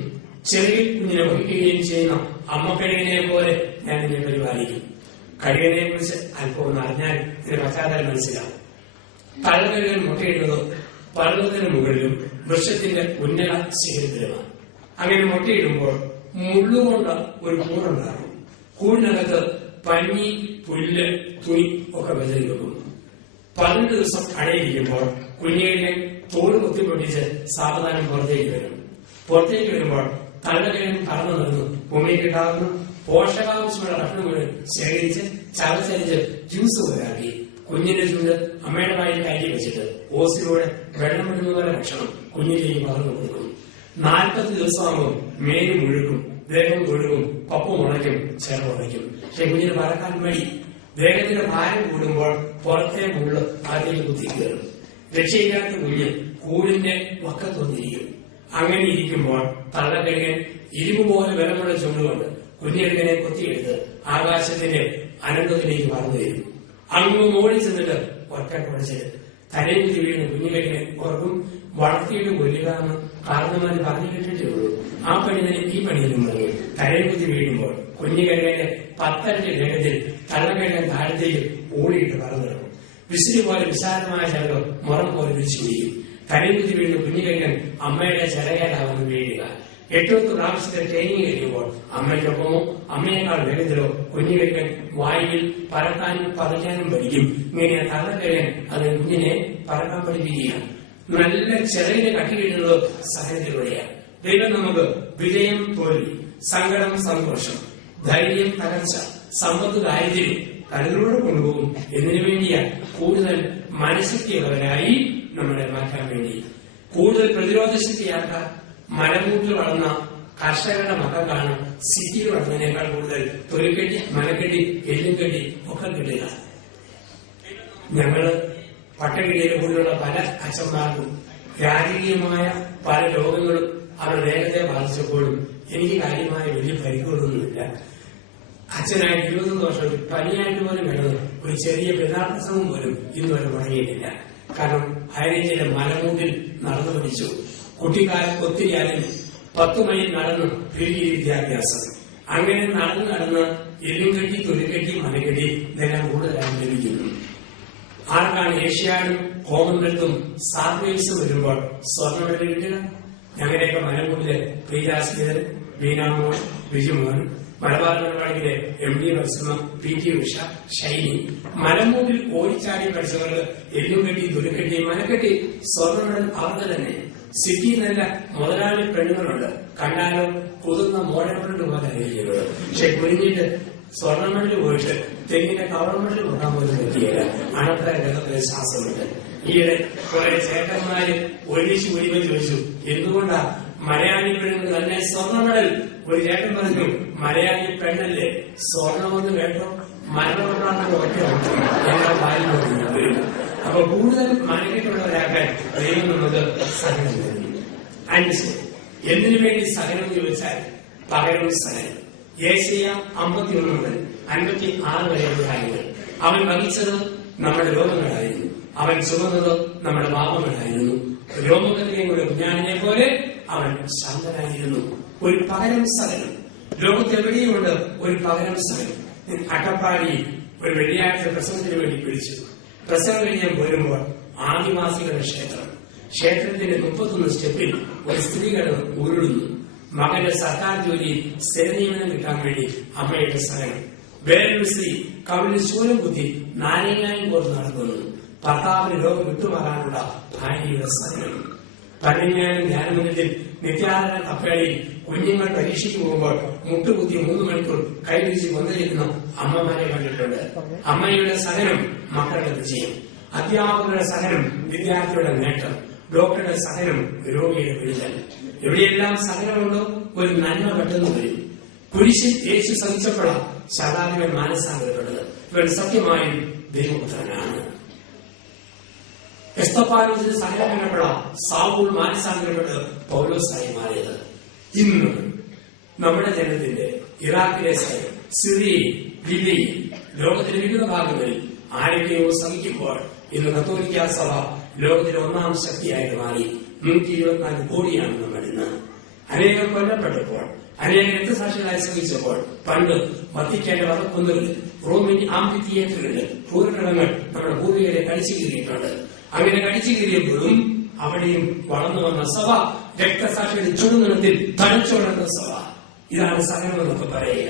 ചെറിയ കുഞ്ഞിനെ വഹിക്കുകയും ചെയ്യുന്ന അമ്മക്കഴുകനെ പോലെ ഞാൻ നിന്നെ പരിപാലിക്കും. കഴുകനെ കുറിച്ച് അല്പം ഒന്ന് അറിഞ്ഞാൽ ഇതിന്റെ പശ്ചാത്തലം മനസ്സിലാവും. തള്ളക്കഴുകൻ മുട്ടയിടുന്നത് പർവ്വതത്തിന് മുകളിലും വൃക്ഷത്തിന്റെ ഉന്നത ശിഖരത്തിലുമാണ്. അങ്ങനെ മുട്ടയിടുമ്പോൾ മുള്ളുകൊണ്ട് ഒരു കൂടുണ്ടാകും. കൂടിനകത്ത് പഞ്ഞി, പുല്ല്, തുണി ഒക്കെ വെച്ച് വെക്കും. 12 ദിവസം അടയിരിക്കുമ്പോൾ കുഞ്ഞുകഴുകൻ തോട് കുത്തിപ്പൊട്ടിച്ച് സാവധാനം പുറത്തേക്ക് വരും. പുറത്തേക്ക് വരുമ്പോൾ തള്ളക്കഴുകൻ പറന്നു നടന്നു ഭൂമിയിൽ കിട്ടാവുന്ന പോഷകാംശമുള്ള ഭക്ഷണം മുഴുവൻ ശേഖരിച്ച് ചവച്ചരിച്ച് ജ്യൂസ് പോലാക്കി കുഞ്ഞിന്റെ ചൂട് അമ്മയുടെ വായിൽ കയറ്റി വെച്ചിട്ട് ഓസിലൂടെ വെള്ളം വിടുന്ന പോലെ ഭക്ഷണം കുഞ്ഞിലേക്ക് പകർന്നു കൊടുക്കും. 40 ദിവസമാകുമ്പോൾ മേല് മുഴുക്കും, ദേഹം ഒഴുകും, പപ്പ മുളയ്ക്കും, ചേർന്ന് ഉടയ്ക്കും. പക്ഷെ കുഞ്ഞിന് പറക്കാൻ മടി. ദേഹത്തിന്റെ ഭാരം കൂടുമ്പോൾ പുറത്തെ മുള്ള് ആദ്യം കുത്തിക്കയറും. രക്ഷയില്ലാത്ത കുഞ്ഞ് കൂടിന്റെ വക്കത്തൊന്നിരിക്കും. അങ്ങനെ ഇരിക്കുമ്പോൾ തള്ളക്കഴുകൻ ഇരുമ്പ് പോലെ ബലമുള്ള ചുണ്ടുകൊണ്ട് കുഞ്ഞെഴുകനെ കൊത്തിയെടുത്ത് ആകാശത്തിന്റെ അനന്തത്തിലേക്ക് പറന്നു തരും. അങ്ങ് മോടി ചെന്നിട്ട് ഒറ്റ കുഴച്ച് തലയിൽ കുത്തി വീഴുന്ന കുഞ്ഞുകഴുകനെ ഓർക്കും. വളർത്തിയിട്ട് കൊല്ലുകയെന്ന് കാരണന്മാര് പറഞ്ഞു കേട്ടിട്ടേ ഉള്ളൂ. ആ പണി തന്നെ ഈ പണിയിലും പറഞ്ഞു. തലയിൽ കുത്തി വീഴുമ്പോൾ കുഞ്ഞുകഴുകന്റെ 10 അടി വേഗത്തിൽ തള്ളക്കഴുകൻ താഴത്തേക്ക് ഓടിയിട്ട് പറന്നിടും. വിസിരി പോലെ വിശാലമായ ചിലവ് മുറം പോലെ വിരിച്ചു പിടിക്കും. തലയിൽ കുത്തി വീഴുന്ന കുഞ്ഞുകഴുകൻ അമ്മയുടെ ചിറകേടാവുന്ന വീഴുക. 8 പ്രാവശ്യത്തെ ട്രെയിനിങ് കഴിയുമ്പോൾ അമ്മയ്ക്കൊപ്പമോ അമ്മയേക്കാൾ വേഗത്തിലോ കുഞ്ഞുകഴുകൻ വായിൽ പറക്കാനും പതയ്ക്കാനും പഠിക്കും. ഇങ്ങനെ തള്ളക്കഴുകൻ അത് കുഞ്ഞിനെ പറക്കാൻ പഠിപ്പിക്കുകയാണ്. നല്ല ചിറകിനെ കട്ടിക്കിട്ടുന്നത് സഹനത്തിലൂടെയാണ്. ദൈവം നമുക്ക് വിജയം, തോൽവി, സങ്കടം, സന്തോഷം, ധൈര്യം, തകർച്ച, സമ്പത്ത്, ദാരിദ്ര്യം കടലിലൂടെ കൊണ്ടുപോകും. എന്നതിനു വേണ്ടിയാ കൂടുതൽ മനഃശക്തിയുള്ളവരായി നമ്മളെ മാറ്റാൻ വേണ്ടി. കൂടുതൽ പ്രതിരോധ ശക്തിയാക്കാൻ മലമൂട്ടിൽ വളർന്ന കർഷകരുടെ മക്കൾക്കാണ് സിറ്റിയിൽ വളർന്നതിനേക്കാൾ കൂടുതൽ തൊലിക്കെട്ടി, മനക്കെട്ടി, എല്ലും കെട്ടി ഒക്കെ കിട്ടുക. ഞങ്ങള് പട്ടക്കിടിയിൽ കൂടിയുള്ള പല അച്ഛന്മാർക്കും രാജകീയമായ പല രോഗങ്ങളും അവരുടെ ദേഹത്തെ ബാധിച്ചപ്പോഴും എനിക്ക് കാര്യമായ വലിയ പരിക്കുകളൊന്നുമില്ല. അച്ഛനായിട്ട് 20 വർഷം പനിയായിട്ട് പോലും കിടന്ന് ഒരു ചെറിയ പിതാപ്രസവം പോലും ഇന്നുവരെ മുടങ്ങിയിട്ടില്ല. കാരണം ഹൈറേഞ്ചിലെ മലമൂട്ടിൽ നടന്നു പഠിച്ചു. കുട്ടിക്കാലത്ത് ഒത്തിരി അലഞ്ഞു 10 മൈൽ നടന്നു പ്രീ വിദ്യാഭ്യാസം. അങ്ങനെ നടന്ന് എല്ലും കെട്ടി, തൊലിക്കെട്ടി, മനക്കെട്ടി ഇതെല്ലാം കൂടുതലായി ലഭിക്കുന്നു. ആർക്കാണ് ഏഷ്യാഡും കോമൺവെൽത്തും സാർവേസും വരുമ്പോൾ സ്വർണ്ണ മെഡൽ കിട്ടുക? ഞങ്ങളുടെയൊക്കെ മലമൂട്ടിലെ പ്രീരാസ്മീതൻ, ബീനാമോൻ, ബിജുമോൻ, മലബാർ പരിപാടിയിലെ MD നരസിംഹം, PT ഉഷ, ഷൈനി, മലമൂട്ടിൽ ഓടിച്ചാടി പഠിച്ചവർക്ക് എല്ലും കെട്ടി, തൊലിക്കെട്ടി, മനക്കെട്ടി സ്വർണ്ണ മെഡൽ അവർക്ക് തന്നെ. സിറ്റിയിൽ നല്ല മുതലാളി പെണ്ണുങ്ങളുണ്ട്. കണ്ടാലോ കുതിർന്ന മോഡലുകളുടെ പോലെ ആയിരിക്കുന്നത്. പക്ഷെ കുനിഞ്ഞിട്ട് സ്വർണ്ണ മെഡൽ പോയിട്ട് തെങ്ങിന്റെ കവർ മെഡൽ കൊടുക്കാൻ പോലും പറ്റിയില്ല. അണത്ര ഗ്രഹത്തിലെ ശ്വാസമുണ്ട്. ഈയിടെ കുറെ ചേട്ടന്മാര് ഒരുമിച്ച് ചോദിച്ചു, എന്തുകൊണ്ടാ മലയാളി പെണ്ണുങ്ങൾ തന്നെ സ്വർണ്ണ മെഡൽ? ഒരു ചേട്ടൻ പറഞ്ഞു, മലയാളി പെണ്ണല്ലേ സ്വർണ്ണമെന്ന് കേട്ടോ, മരണമുണ്ടാകുന്ന ഒറ്റ ഞങ്ങൾ വായി. അപ്പൊ കൂടുതൽ മനക്കെട്ടുള്ളവരാക്കാൻ ദൈവം നമുക്ക് സഹനം തരുന്നു. എന്തിനു വേണ്ടി സഹനം ചോദിച്ചാൽ പകരം സഹനം. യേശയ്യ 51 മുതൽ 56 വരെയുള്ള കാര്യങ്ങൾ. അവൻ വഹിച്ചത് നമ്മുടെ രോഗങ്ങളായിരുന്നു, അവൻ ചുമന്നത് നമ്മുടെ പാപങ്ങളായിരുന്നു. രോഗങ്ങളുടെ കുഞ്ഞാണിനെ പോലെ അവൻ ശാന്തനായിരുന്നു. ഒരു പകരം സഹനം ലോകത്തെവിടെയുമുണ്ട്. ഒരു പകരം സഹനം. അട്ടപ്പാടി ഒരു വെള്ളിയാഴ്ച പ്രസവത്തിന് വേണ്ടി പിടിച്ചു. പ്രസവം കഴിഞ്ഞാൽ പോരുമ്പോൾ ആദിവാസികളുടെ ക്ഷേത്രത്തിന്റെ 31 സ്റ്റെപ്പിൽ ഒരു സ്ത്രീ കിടന്ന് ഉരുളുന്നു. മകന്റെ സർക്കാർ ജോലിയിൽ സ്ഥിരനിയമനം കിട്ടാൻ വേണ്ടി അമ്മയുടെ സഹനം. വേറൊരു സ്ത്രീ കവിളിൽ ശൂലം കുത്തി നാരങ്ങായും കോർത്ത് നടക്കുന്നു. ഭർത്താവിന് രോഗം വിട്ടുമാറാനുള്ള ഭാര്യയുടെ സഹനം. പതിനെങ്ങാനും ധ്യാനമന്ദിരത്തിൽ നിത്യാനന്ദ കപ്പേളയിൽ കുഞ്ഞുങ്ങൾ പരീക്ഷയ്ക്ക് പോകുമ്പോൾ മുട്ടുകുത്തി 3 മണിക്കൂർ കൈവിരിച്ച് കൊന്നിരിക്കുന്ന അമ്മമാരെ കണ്ടിട്ടുണ്ട്. അമ്മയുടെ സഹനം മക്കളുടെ വിജയം, അധ്യാപകരുടെ സഹനം വിദ്യാർത്ഥിയുടെ നേട്ടം, ഡോക്ടറുടെ സഹനം രോഗിയുടെ വിടുതൽ. എവിടെയെല്ലാം സഹനമുണ്ടോ ഒരു നന്മ പെട്ടെന്ന് വരും. കുരിശിൽ യേശു സഹിച്ചപ്പോഴാണ് ശതാധിപൻ മാനസാന്തരപ്പെട്ടത്. ഇവൻ സത്യമായും ദൈവപുത്രനാണ്. എസ്തഫാനോസിന് സഹനം കണ്ടപ്പോഴാണ് സാവൂൾ മാനസാന്തരപ്പെട്ട് പൗലോസായി മാറിയത്. ഇന്ന് നമ്മുടെ ജനത്തിന്റെ ഇറാഖിലെ സൈന്യം, സിറിയയിൽ, ലിബിയയിൽ, ലോകത്തിന്റെ വിവിധ ഭാഗങ്ങളിൽ ആരൊക്കെയോ സഹിക്കുമ്പോൾ ഇന്ന് കത്തോലിക്ക സഭ ലോകത്തിലെ 1ാം ശക്തിയായി മാറി. 124 കോടിയാണ് നമ്മൾ ഇന്ന്. അനേകം കൊല്ലപ്പെട്ടപ്പോൾ, അനേകം രക്തസാക്ഷികളായി ശ്രമിച്ചപ്പോൾ, പണ്ട് വത്തിക്കാന്റെ വധക്കൊന്നുകളിൽ, റോമിൻ ആംഫി തിയേറ്ററുകളിൽ ഭൂരിപടങ്ങൾ നമ്മുടെ പൂർവികരെ കടിച്ചു കീറിയിട്ടുണ്ട്. അങ്ങനെ കടിച്ചു കീറിയപ്പോഴും അവിടെയും വളർന്നു വന്ന സഭ രക്തസാക്ഷിയുടെ ചുടുനിണത്തിൽ തടച്ചുകൊള്ളുന്ന സഭ. ഇതാണ് സഹനമെന്നൊക്കെ പറയുക.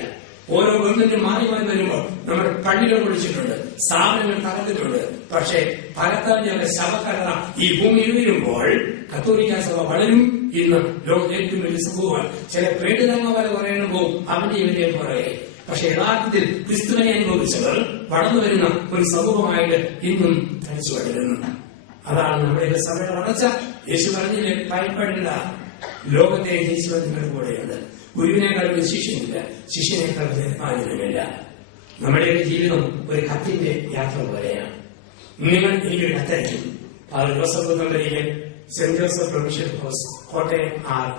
ഓരോ ഗവൺമെന്റും മാറി മാറി വരുമ്പോൾ നമ്മുടെ പള്ളികൾ പൊളിച്ചിട്ടുണ്ട്, സ്ഥാപനങ്ങൾ തകർത്തിട്ടുണ്ട്. പക്ഷേ പലതരം ശവക്കടന ഈ ഭൂമിയിൽ വീഴുമ്പോൾ കത്തോലിക്ക സഭ വളരും. ഇന്ന് ലോകത്തെ ഏറ്റവും വലിയ സംഭവമാണ്. ചില പേടിതങ്ങ പോലെ പറയുമ്പോൾ അവന്റെ ഇവരെയും പറയേ. പക്ഷെ യഥാർത്ഥത്തിൽ ക്രിസ്തുവിനെ അനുഭവിച്ചവർ വളർന്നു വരുന്ന ഒരു സമൂഹമായിട്ട് ഇന്നും തനിച്ചു വളരുന്നു. അതാണ് നമ്മുടെ സഭയുടെ വളർച്ച. യേശു പറഞ്ഞില്ലേ, ഭയപ്പെടില്ല, ലോകത്തെ ജയിച്ചവർ നിങ്ങളുടെ കൂടെയുണ്ട്. ഗുരുവിനേക്കാൾ ഒരു ശിഷ്യനില്ല, ശിഷ്യനേക്കാൾ യജമാനനില്ല. നമ്മുടെയൊക്കെ ജീവിതം ഒരു കത്തിന്റെ യാത്ര പോലെയാണ്. നിങ്ങൾ എനിക്കൊരു കത്തയക്കും. അത് Joseph Nambarikkal saint Joseph provincial house, Kottayam 6.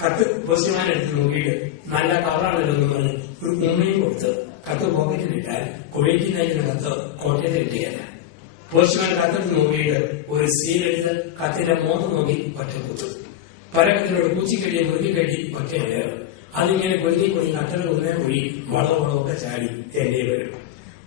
കത്ത് പോസ്റ്റ്മാനെടുത്ത് നോക്കിയിട്ട് നല്ല കവറാണല്ലോ പറഞ്ഞ് ഒരു ഉമ്മയും കൊടുത്ത് കത്ത് പോക്കറ്റിലിട്ടാൽ കുവൈറ്റിൽ നയിക്കുന്ന കത്ത് കോട്ടയത്ത് കിട്ടുകയല്ല. പോസ്റ്റ്മാൻ കത്തെടുത്ത് നോക്കിയിട്ട് ഒരു സീലെടുത്ത് കത്തിന്റെ മോന്ന് നോക്കി ഒറ്റ കുത്തും. പരകത്തിനോട് പൂച്ചിക്കടിയെ മുറുകിക്കടി ഒറ്റയിലേറും. അതിങ്ങനെ കൊരുങ്ങി കത്തകൾ ഒന്നേ കൂടി വളവളമൊക്കെ ചാടി എന്നെ വരും.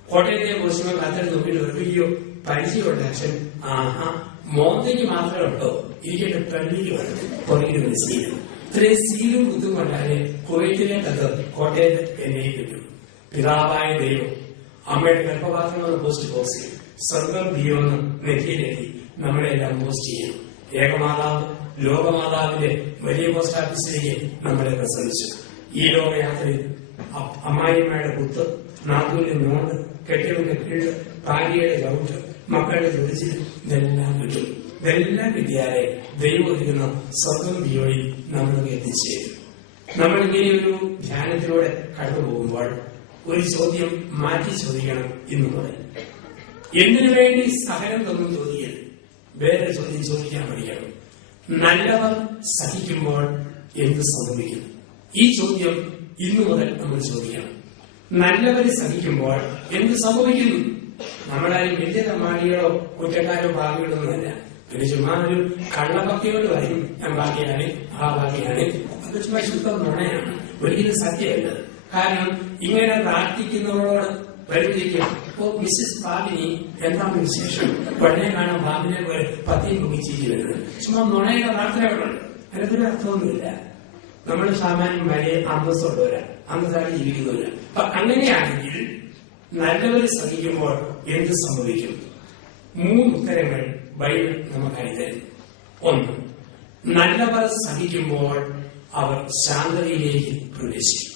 കോട്ടയത്തെ പോസ്റ്റ്മാൻ കത്തെടുത്ത് നോക്കിയിട്ട് വെറുതെയോ പരിചയമുണ്ട് അച്ഛൻ. ആഹാ, മോന്തയ്ക്ക് മാത്രമേ ഉണ്ടോ, ഇരിക്കട്ടെ പള്ളിക്ക് വരട്ടെ, പുറകിൽ ഒരു സീലും. ഇത്രയും സീലും കുത്തും കൊണ്ടാലേ കുവൈറ്റിലെ കത്ത് കോട്ടയത്ത് എന്നെ കിട്ടും. പിതാവായ ദൈവം അമ്മയുടെ ഗർഭപാത്രമെന്ന് പോസ്റ്റ് ബോക്സ് ചെയ്യും. സ്വർഗം ബിയോന്ന് നെറ്റിയിലെത്തി നമ്മളെല്ലാം പോസ്റ്റ് ചെയ്യും. ഏകമാതാവ് ലോകമാതാവിന്റെ വലിയ പോസ്റ്റ് ഓഫീസിലേക്ക് നമ്മളെ പ്രസവിച്ചു. ഈ ലോകയാത്രയിൽ അമ്മായിമ്മയുടെ കുത്ത്, നാത്തൂരിന്റെ നോണ്ട്, കെട്ടിയവന്റെ കീഴ്, ഭാര്യയുടെ ചവിട്ട്, മക്കളുടെ ജോലിച്ചിൽ, ഇതെല്ലാം കിട്ടും. ഇതെല്ലാം കിട്ടിയാലേ ദൈവം ഒരുക്കുന്ന സ്വർഗം ബിയോയിൽ നമ്മളൊക്കെ എത്തിച്ചേരും. നമ്മൾ ഇങ്ങനെ ഒരു ധ്യാനത്തിലൂടെ കടന്നു പോകുമ്പോൾ ഒരു ചോദ്യം മാറ്റി ചോദിക്കണം ഇന്നു മുതൽ. എന്തിനു വേണ്ടി സഹനം തന്നു ചോദിക്കരുത്, വേറെ ചോദ്യം ചോദിക്കാൻ പഠിക്കണം. നല്ലവർ സഹിക്കുമ്പോൾ എന്ത് സംഭവിക്കും? ഈ ചോദ്യം ഇന്നു മുതൽ നമ്മൾ ചോദിക്കണം. നല്ലവര് സഹിക്കുമ്പോൾ എന്ത് സംഭവിക്കുന്നു? നമ്മളാരും വലിയ തമ്മാടികളോ കുറ്റക്കാരോ ഭാഗ്യങ്ങളൊന്നുമല്ല. പിന്നെ ചുമ്മാ ഒരു കള്ളഭക്തിയോട് പറയും ഞാൻ ഭാഗ്യമാണ്, ആ ഭാഗ്യമാണ്, അത് ചുമ്മാ ശുദ്ധം നുണയാണ്, ഒരിക്കലും സത്യമല്ല. കാരണം ഇങ്ങനെ പ്രാർത്ഥിക്കുന്നവരോട് വരുത്തിരിക്കും, ഓ മിസ്സിസ് ഭാഗിനി എന്താണ് വിശേഷം, ഉടനെ കാണാൻ ഭാഗിനെ പോലെ പത്തിയും മുങ്ങിച്ചിരി വരുന്നത്. ചുമ്മാ നുണയുടെ പ്രാർത്ഥനകളുണ്ട്, അതിനൊരു അർത്ഥമൊന്നുമില്ല. നമ്മൾ സാമാന്യം വലിയ അന്തസ്സുള്ളവരാ, അന്തസ്സായി ജീവിക്കുന്നവരാ. അപ്പൊ അങ്ങനെയാണെങ്കിൽ നല്ലവർ സഹിക്കുമ്പോൾ എന്ത് സംഭവിക്കും? 3 ഉത്തരങ്ങൾ ബൈബിൾ നമുക്കായി തരുന്നു. 1, നല്ലവർ സഹിക്കുമ്പോൾ അവർ ശാന്തതയിലേക്ക് പ്രവേശിക്കും.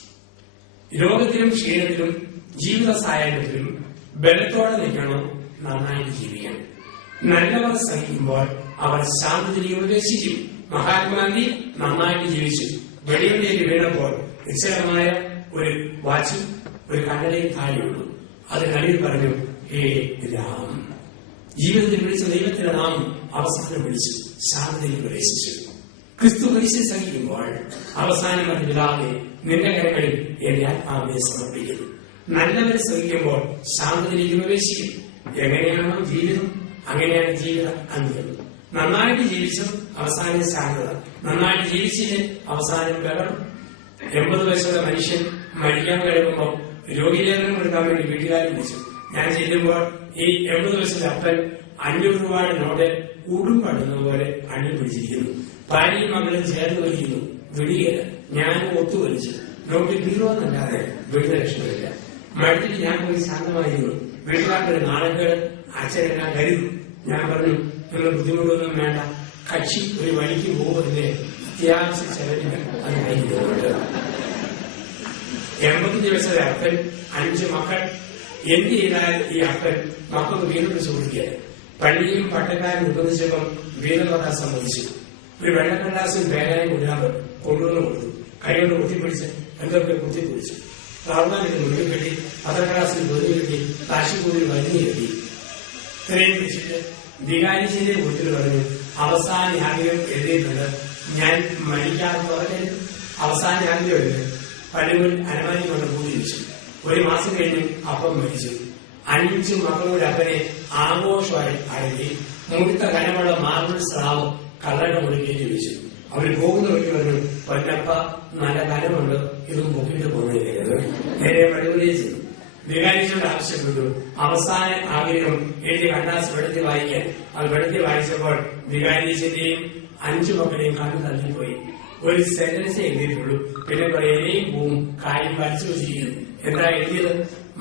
രോഗത്തിലും ക്ഷീണത്തിലും ജീവിത സായാഹ്നത്തിലും ബലത്തോടെ നിൽക്കണം, നന്നായിട്ട് ജീവിക്കണം. നല്ലവർ സഹിക്കുമ്പോൾ അവർ ശാന്തതയിലേക്ക് പ്രവേശിക്കും. മഹാത്മാഗാന്ധി നന്നായിട്ട് ജീവിച്ചു. വെടിയുണ്ടേക്ക് വീണപ്പോൾ നിശ്ചലമായ ഒരു വാച്ചും ഒരു കണ്ണടയും താഴെയുള്ളൂ. അത് കണ്ണിൽ പറഞ്ഞു, ഹേ രാം. ജീവിതത്തിൽ വിളിച്ച ദൈവത്തിന്റെ നാമം അവസാനം വിളിച്ചു, ശാന്തതയിൽ പ്രവേശിച്ചു. ക്രിസ്തു കുരിശിൽ സഹിക്കുമ്പോൾ അവസാനം പറഞ്ഞില്ലാതെ നിന്റെ കരങ്ങളിൽ എന്റെ ആത്മാവിനെ സമർപ്പിക്കുന്നു. നല്ലവരെ സഹിക്കുമ്പോൾ ശാന്തതയിലേക്ക് പ്രവേശിക്കും. എങ്ങനെയാണോ ജീവിതം അങ്ങനെയാണ് ജീവിത അന്ത്യം. നന്നായിട്ട് ജീവിച്ചു അവസാനം ശാന്തത, നന്നായിട്ട് ജീവിച്ചില്ലേ അവസാനം ബഹളം. 80 വയസ്സുള്ള മനുഷ്യൻ മരിക്കാൻ കിടക്കുമ്പോൾ രോഗിലേഖനം കൊടുക്കാൻ വേണ്ടി വീട്ടുകാരെ വിളിച്ചു. ഞാൻ ചെല്ലുമ്പോൾ ഈ 80 വയസ്സുള്ള അപ്പൻ 500 രൂപയുടെ നോട്ട് ഉടുമ്പടുന്ന പോലെ അണ്ണി പിടിച്ചിരിക്കുന്നു. ഭാര്യയും മകളും ചേർന്ന് വലിക്കുന്നു, വിടിയല്ല. ഞാൻ ഒത്തുവലിച്ചു. നോട്ട് തീരുവെന്നല്ലാതെ വീടിന്റെ ലക്ഷണമില്ല. മഴത്തിൽ ഞാൻ പോയി ശാന്തമായിരുന്നു. വീട്ടുകാർക്കൊരു നാളെക്കേട് അച്ഛനെല്ലാം കരുതും. ഞാൻ പറഞ്ഞു, നിങ്ങൾ ബുദ്ധിമുട്ടൊന്നും വേണ്ട, കക്ഷി ഒരു വഴിക്ക് പോകുന്നതിന്റെ അത്യാവശ്യ ചെലവിന് അതിനായിരിക്കുന്നുണ്ട്. 85 വയസ്സുള്ള അപ്പൻ, 5 മക്കൾ. എന്ത് ചെയ്താൽ ഈ അപ്പൻ മക്കൾക്ക് വീട് വെച്ച് കൊടുക്കുക? പള്ളിയും പട്ടക്കാരും നിർബന്ധിച്ചപ്പം വീട് പറയാൻ സമ്മതിച്ചു. ഒരു വെള്ളക്കടലാസും പേരായും കൊണ്ടുവന്ന് കൊടുത്തു. കൈകൊണ്ട് കുത്തിപ്പിടിച്ച് എന്തൊക്കെ കുത്തിപ്പിടിച്ചു. പ്രാർത്ഥനയ്ക്ക് മുന്നിൽ കെട്ടി പത്രക്കടലാസിൽ പൊതിഞ്ഞു കെട്ടി കാശിക്കൂടിൽ വലിഞ്ഞു കെട്ടി ഇത്രയും പിടിച്ചിട്ട് വികാരിച്ചിന്റെ വീട്ടിൽ പറഞ്ഞു, അവസാന ആഗ്രഹം എഴുതിയിട്ടുണ്ട്, ഞാൻ മരിക്കാതെ പറഞ്ഞിട്ട് അവസാന ആഗ്രഹം എഴുതി. പള്ളിയിൽ അനുമാനി കൊണ്ട് പൂജ വെച്ചു. 1 മാസം കഴിഞ്ഞ് അപ്പം മരിച്ചു. 5 മക്കളുടെ അപ്പനെ ആഘോഷമായി അടങ്ങി മുഴുത്ത കനമുള്ള മാർബിൾ സ്രാവ് കള്ളയുടെ മുറിക്കേറ്റി വെച്ചു. അവർ പോകുന്ന വഴി പറഞ്ഞു, പൊന്നപ്പ നല്ല കനമുണ്ട്, ഇതും പൊക്കിട്ട് പോകുന്നില്ല. നേരെ പള്ളിയിലേക്ക് വികാരിച്ചോട് ആവശ്യപ്പെട്ടു. അവസാന ആഗ്രഹം എഴുതി കടലാസ് വെളുത്തി വായിക്കാൻ. അത് വെളുത്തി വായിച്ചപ്പോൾ വികാരിച്ചന്റെയും 5 മക്കളെയും കണ്ണു തള്ളിപ്പോയി. ഒരു സെന്റൻസ് എഴുതിയിട്ടുള്ളൂ. പിന്നെ കുറേയും പോവും കാര്യം വരച്ചു വെച്ചിരിക്കുന്നു. എന്താ എഴുതിയത്?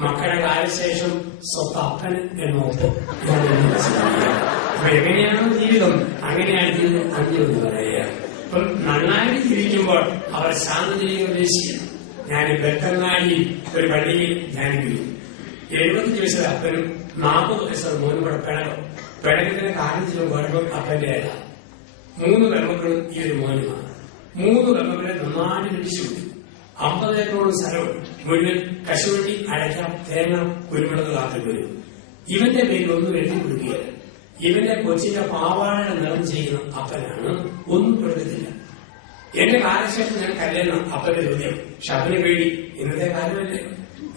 മക്കളുടെ കാലശേഷം സ്വത്ത് അപ്പൻ എന്നോർത്ത്. അപ്പൊ എങ്ങനെയാണ് ജീവിതം? അങ്ങനെയാണ് ജീവിതം അന്യെന്ന് പറയുക. അപ്പൊ നന്നായി ജീവിക്കുമ്പോൾ അവർ ശാന്തതയിലേക്ക് പ്രവേശിക്കുന്നു. ഞാൻ ബെത്തങ്ങാടിയിൽ ഒരു പള്ളിയിൽ ധ്യാനിക്കുന്നു. 75 വയസ്സുള്ള അപ്പനും 40 വയസ്സുള്ള മോനും കൂടെ പിണക്കത്തിന് കാരണത്തിലും കുഴപ്പം അപ്പന്റെ അല്ല. 3 പെൺമക്കളും ഈ ഒരു മോനുമാണ്. 3 പെൺമക്കളെ നന്നായിട്ട് പിടിച്ചു വിട്ടു. 50 ഏക്കറോളം സ്ഥലവും മുഴുവൻ കശുവണ്ടി, അടയ്ക്ക, തേങ്ങ, കുരുമുളക് കാത്തിൽ വരും. ഇവന്റെ പേരിൽ ഒന്നും എഴുതി കൊടുക്കുകയല്ല. ഇവന്റെ കൊച്ചിന്റെ പാവാടയുടെ നിറം ചെയ്യുന്ന അപ്പനാണ്, ഒന്നും കൊടുക്കത്തില്ല. എന്റെ കാലശേഷം ഞാൻ കല്യാണം അപ്പന്റെ ചോദ്യം. ഷബിന് പേടി, ഇന്നത്തെ കാലമല്ലേ,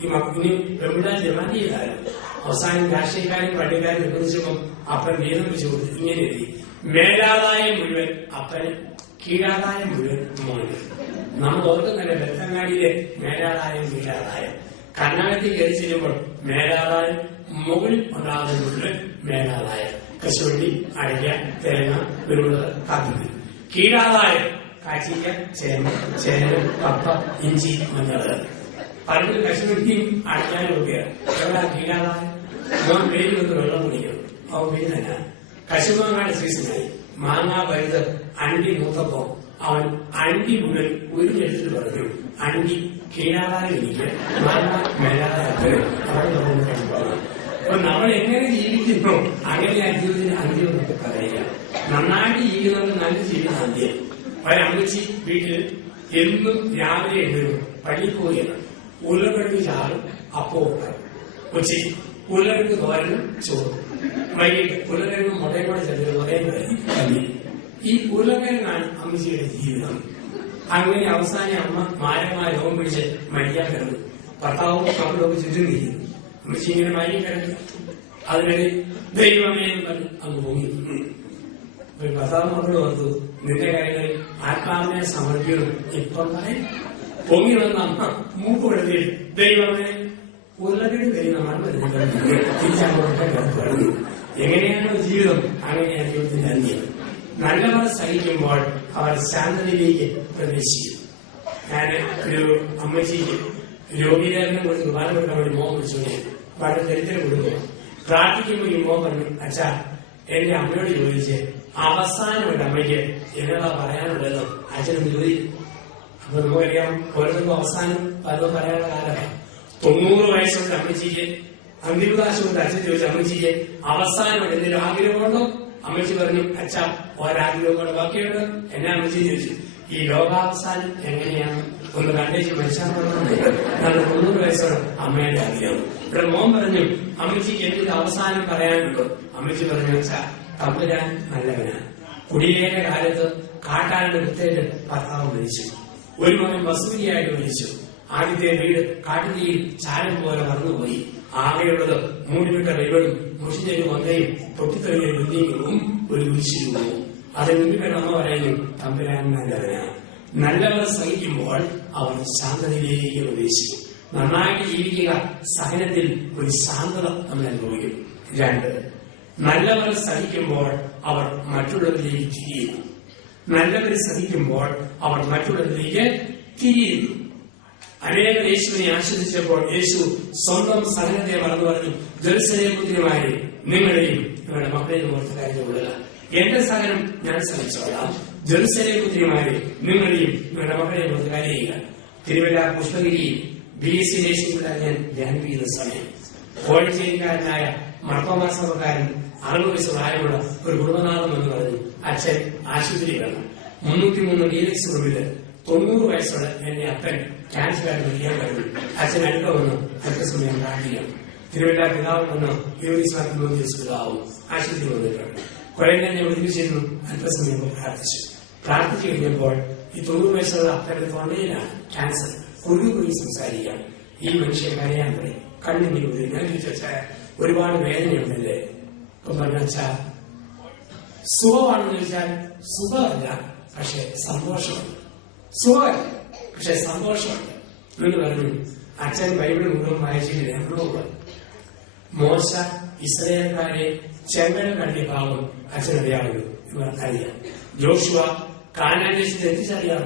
ഈ ഇനി പെൺപിള്ളാൻ ജമാറ്റി ചെയ്താലും അവസാനം രാഷ്ട്രീയക്കാരും പള്ളിക്കാരും നിർബന്ധിച്ചപ്പം അപ്പൻ വീതം വെച്ച് കൊടുത്തു. ഇങ്ങനെ എഴുതി, മേലാദായം മുഴുവൻ അപ്പന്, കീഴാദായം മുഴുവൻ മോന്. നമ്മൾ ഓർക്കുന്നില്ല ബെത്തങ്ങാടിയിലെ മേലാദായം കീഴാദായം. കർണാടകത്തിൽ കയറി ചെല്ലുമ്പോൾ മേലാദായം മുകളിൽ ഉണ്ടാകുന്ന മുഴുവൻ മേലാദായം. കശുവണ്ടി, അടയ്ക്ക, തേങ്ങ, കുരുമുളക്, കാപ്പി. കീഴാദായം കാച്ചിക്ക, ചേന, കപ്പ, ഇഞ്ചി, മഞ്ഞള്. പലരും കശുവണ്ടിയും അടയ്ക്കാനും ഒക്കെയാണ്. എവിടെ കീഴാദായം? മോൻ പേര് വന്ന് വെള്ളം കുടിക്കണം. അവ പേര് തന്നെ. കശുമാങ്ങാട് സീസണായി മാങ്ങ പഴുത് അണ്ടി മൂത്തപ്പോ അവൻ അണ്ടി മുതൽ ഒരു ലക്ഷത്തിൽ പറഞ്ഞു, അണ്ടി കീഴാദായം എനിക്ക്, മാങ്ങ മേലാദായം. അപ്പൊ നമ്മൾ എങ്ങനെ ജീവിക്കുന്നു അങ്ങനെ ആ ജീവിതത്തിന് അന്ത്യം എന്നൊക്കെ പറയുക. നന്നായിട്ട് ജീവിക്കുന്നത് നല്ല ജീവിതം അന്ത്യം. ഒരമ്മച്ചി വീട്ടിൽ എന്നും രാവിലെ എഴുതും പള്ളി പോവുകയാണ്. ഉരുളക്കിഴങ്ങ് ചാറും അപ്പവും ഉണ്ടാകും. ഉച്ചയ്ക്ക് ഉരുളക്കിഴങ്ങ് തോരനും ചോറും. വൈകിട്ട് ഉരുളക്കിഴങ്ങ് മുട്ടയും കൂടെ ചേർത്ത് മുട്ടയും കഞ്ഞി. ഈ ഉരുളക്കിഴങ്ങാണ് അമ്മച്ചിയുടെ ജീവിതം. അങ്ങനെ അവസാനം അമ്മ മാരമായ രോഗം പിടിച്ച് മരിക്കാൻ കിടന്നു. ഭർത്താവും മക്കളൊക്കെ ചുറ്റും നിൽക്കുന്നു. അമ്മച്ചി ഇങ്ങനെ മരിക്കാൻ കിടന്നു. അതിനിടെ ദൈവമേന്ന് പറഞ്ഞ് അങ്ങ് പൊങ്ങി. ഭർത്താവ് മക്കൾ ഓർത്തു, നിന്റെ കാര്യങ്ങളിൽ ആത്മാവിനെ സമർപ്പിക്കണം. ഇപ്പം പൊങ്ങി വന്ന അമ്മ മൂക്ക് വിടുത്തി, ദൈവമേ ഉരുളക്കിഴങ്ങ് കഴിയുന്ന മറന്നു തിരിച്ചങ്ങോട്ട് കിടന്നു. എങ്ങനെയാണ് ജീവിതം? അങ്ങനെയാണ് ജീവിതത്തിന്റെ അന്ത്യം. നല്ലവർ സഹിക്കുമ്പോൾ അവർ ശാന്തതയിലേക്ക് പ്രവേശിക്കും. ഞാൻ ഒരു അമ്മച്ചിക്ക് രോഗീകരണം കൊണ്ട് കുർബാന കൊടുക്കാൻ വേണ്ടി മോൻ വിളിച്ചു. വളരെ ദരിദ്രം കൊടുക്കുക. പ്രാർത്ഥിക്കുമ്പോൾ ഈ മോൻ പറഞ്ഞു, അച്ഛാ എന്റെ അമ്മയോട് ചോദിച്ച് അവസാനമായിട്ട് അമ്മയ്ക്ക് എന്നതാ പറയാനുള്ളത് അച്ഛനൊന്ന് ചോദിക്കും. അപ്പൊ നമുക്കറിയാം ഓരോരുത്തർക്കും അവസാനം പലതും പറയാനുള്ള കാലമാണ്. 90 വയസ്സുകൊണ്ട് അമ്മച്ചിക്ക് അന്തിമകാശം കൊണ്ട് അച്ഛൻ ചോദിച്ചു, അമ്മച്ചിക്ക് അവസാനമായിട്ട് എന്തെങ്കിലും ആഗ്രഹമുണ്ടോ? അമ്മച്ചി പറഞ്ഞു, അച്ഛാ ഒരാഗ്രഹം കൊണ്ട് ബാക്കിയുണ്ട്. എന്നെ അമ്മച്ചി ചോദിച്ചു, ഈ ലോകാവസാനം എങ്ങനെയാണ് ഒന്ന് കണ്ടേച്ച് മനുഷ്യ 90 വയസ്സോടെ അമ്മയുടെ ആഗ്രഹം. ഇവിടെ മോൻ പറഞ്ഞു, അമ്മച്ചിക്ക് എന്തൊരു അവസാനം പറയാനുണ്ടോ? അമ്മച്ചി പറഞ്ഞു, അച്ഛാ തമ്പുരാൻ നല്ലവനാണ്. കുടിയേറെ കാലത്ത് കാട്ടാരുടെ വൃത്തേറ്റ് ഭർത്താവ് മരിച്ചു. ഒരു മകൻ വസൂരിയായിട്ട് മരിച്ചു. ആദ്യത്തെ വീട് കാട്ടുതീയിൽ ചാരം പോലെ മറന്നുപോയി. ആകെയുള്ളത് മൂടിവിട്ട റൈവളും മുഷിഞ്ഞൊരു മകയും പൊട്ടിത്തെറിഞ്ഞ ബിൽഡിങ്ങും ഒരു കുരിശിരൂപവും. അതിന് മുൻപിൽ അമ്മ പറയുന്നു, തമ്പുരാൻ നല്ലവനാണ്. നല്ലവർ സഹിക്കുമ്പോൾ അവർ ശാന്തതയിലേക്ക് പ്രവേശിക്കും. നന്നായിട്ട് ജീവിക്കുക സഹനത്തിൽ ഒരു ശാന്തത നമ്മൾ അനുഭവിക്കും. 2, നല്ലവർ സഹിക്കുമ്പോൾ അവർ മറ്റുള്ളവരിലേക്ക് തിരിയുന്നു. നല്ലവർ സഹിക്കുമ്പോൾ അവർ മറ്റുള്ളവരിലേക്ക് തിരിയുന്നു. അനേകർ യേശുവിനെ ആശ്വസിച്ചപ്പോൾ യേശു സ്വന്തം സഹനത്തെ മറന്നു പറഞ്ഞു, ജെറുസലേം പുത്രിമാരെ നിങ്ങളെയും നിങ്ങളുടെ മക്കളെയും ഓർത്ത കാര്യമുള്ളത്. എന്റെ സഹനം ഞാൻ സഹിച്ചോളാം. ജെറുസലേം പുത്രിമാരെ നിങ്ങളെയും നിങ്ങളുടെ മക്കളെയും ഓർത്ത കാര്യമില്ല. തിരുവല്ല പുഷ്പഗിരിയിൽ BSc നേഴ്സിംഗ് ഞാൻ ധ്യാനം ചെയ്യുന്ന സമയം കോഴിച്ചേരിക്കാരനായ മർത്തോമാസഭക്കാരൻ 60 വയസ്സ് പ്രായമുള്ള ഒരു കുടുംബനാഥം എന്ന് പറഞ്ഞു, അച്ഛൻ ആശുപത്രി വേണം. 303 DLX റൂമില് 90 വയസ്സോടെ എന്റെ അപ്പൻ ക്യാൻസറായിട്ട് മരിക്കാൻ കഴിഞ്ഞു. അച്ഛൻ അടുക്ക വന്നു അല്പസമയം പ്രാർത്ഥിക്കാം. തിരുവല്ല പിതാവ് വന്നു പിതാവും ആശുപത്രി വന്നിട്ടുണ്ട്. കുറെ തന്നെ ഒരുമിച്ചിരുന്നു. അല്പസമയം പ്രാർത്ഥിച്ചു. പ്രാർത്ഥിച്ചു കഴിഞ്ഞപ്പോൾ ഈ 90 വയസ്സുള്ള അപ്പന്റെ തൊണ്ടയിലാണ് ക്യാൻസർ. കുറുകുപോയി സംസാരിക്കാം. ഈ മനുഷ്യൻ കരയാൻ പറയും. കണ്ണിങ്ങനെ വരും. ഞാൻ ചോദിച്ചാൽ ഒരുപാട് വേദനയുണ്ടല്ലേ? ഇപ്പം പറഞ്ഞാൽ സുഖമാണെന്ന് ചോദിച്ചാൽ സുഖമല്ല, പക്ഷെ സന്തോഷമുണ്ട്. സുഖമല്ല, പക്ഷെ സന്തോഷമുണ്ട് എന്ന് പറഞ്ഞു. അച്ഛൻ ബൈബിൾ മുഴുവൻ വായിച്ചിട്ട് ഞങ്ങളോട് മോശ ഇസ്രായേൽക്കാരെ ചെങ്കടൽ കടലിയ ഭാഗം അച്ഛനറിയാവുന്നു. ഇവർക്കറിയാം. ജോഷുവ കാനാൻ ദേശത്ത് എത്തിച്ചറിയാം.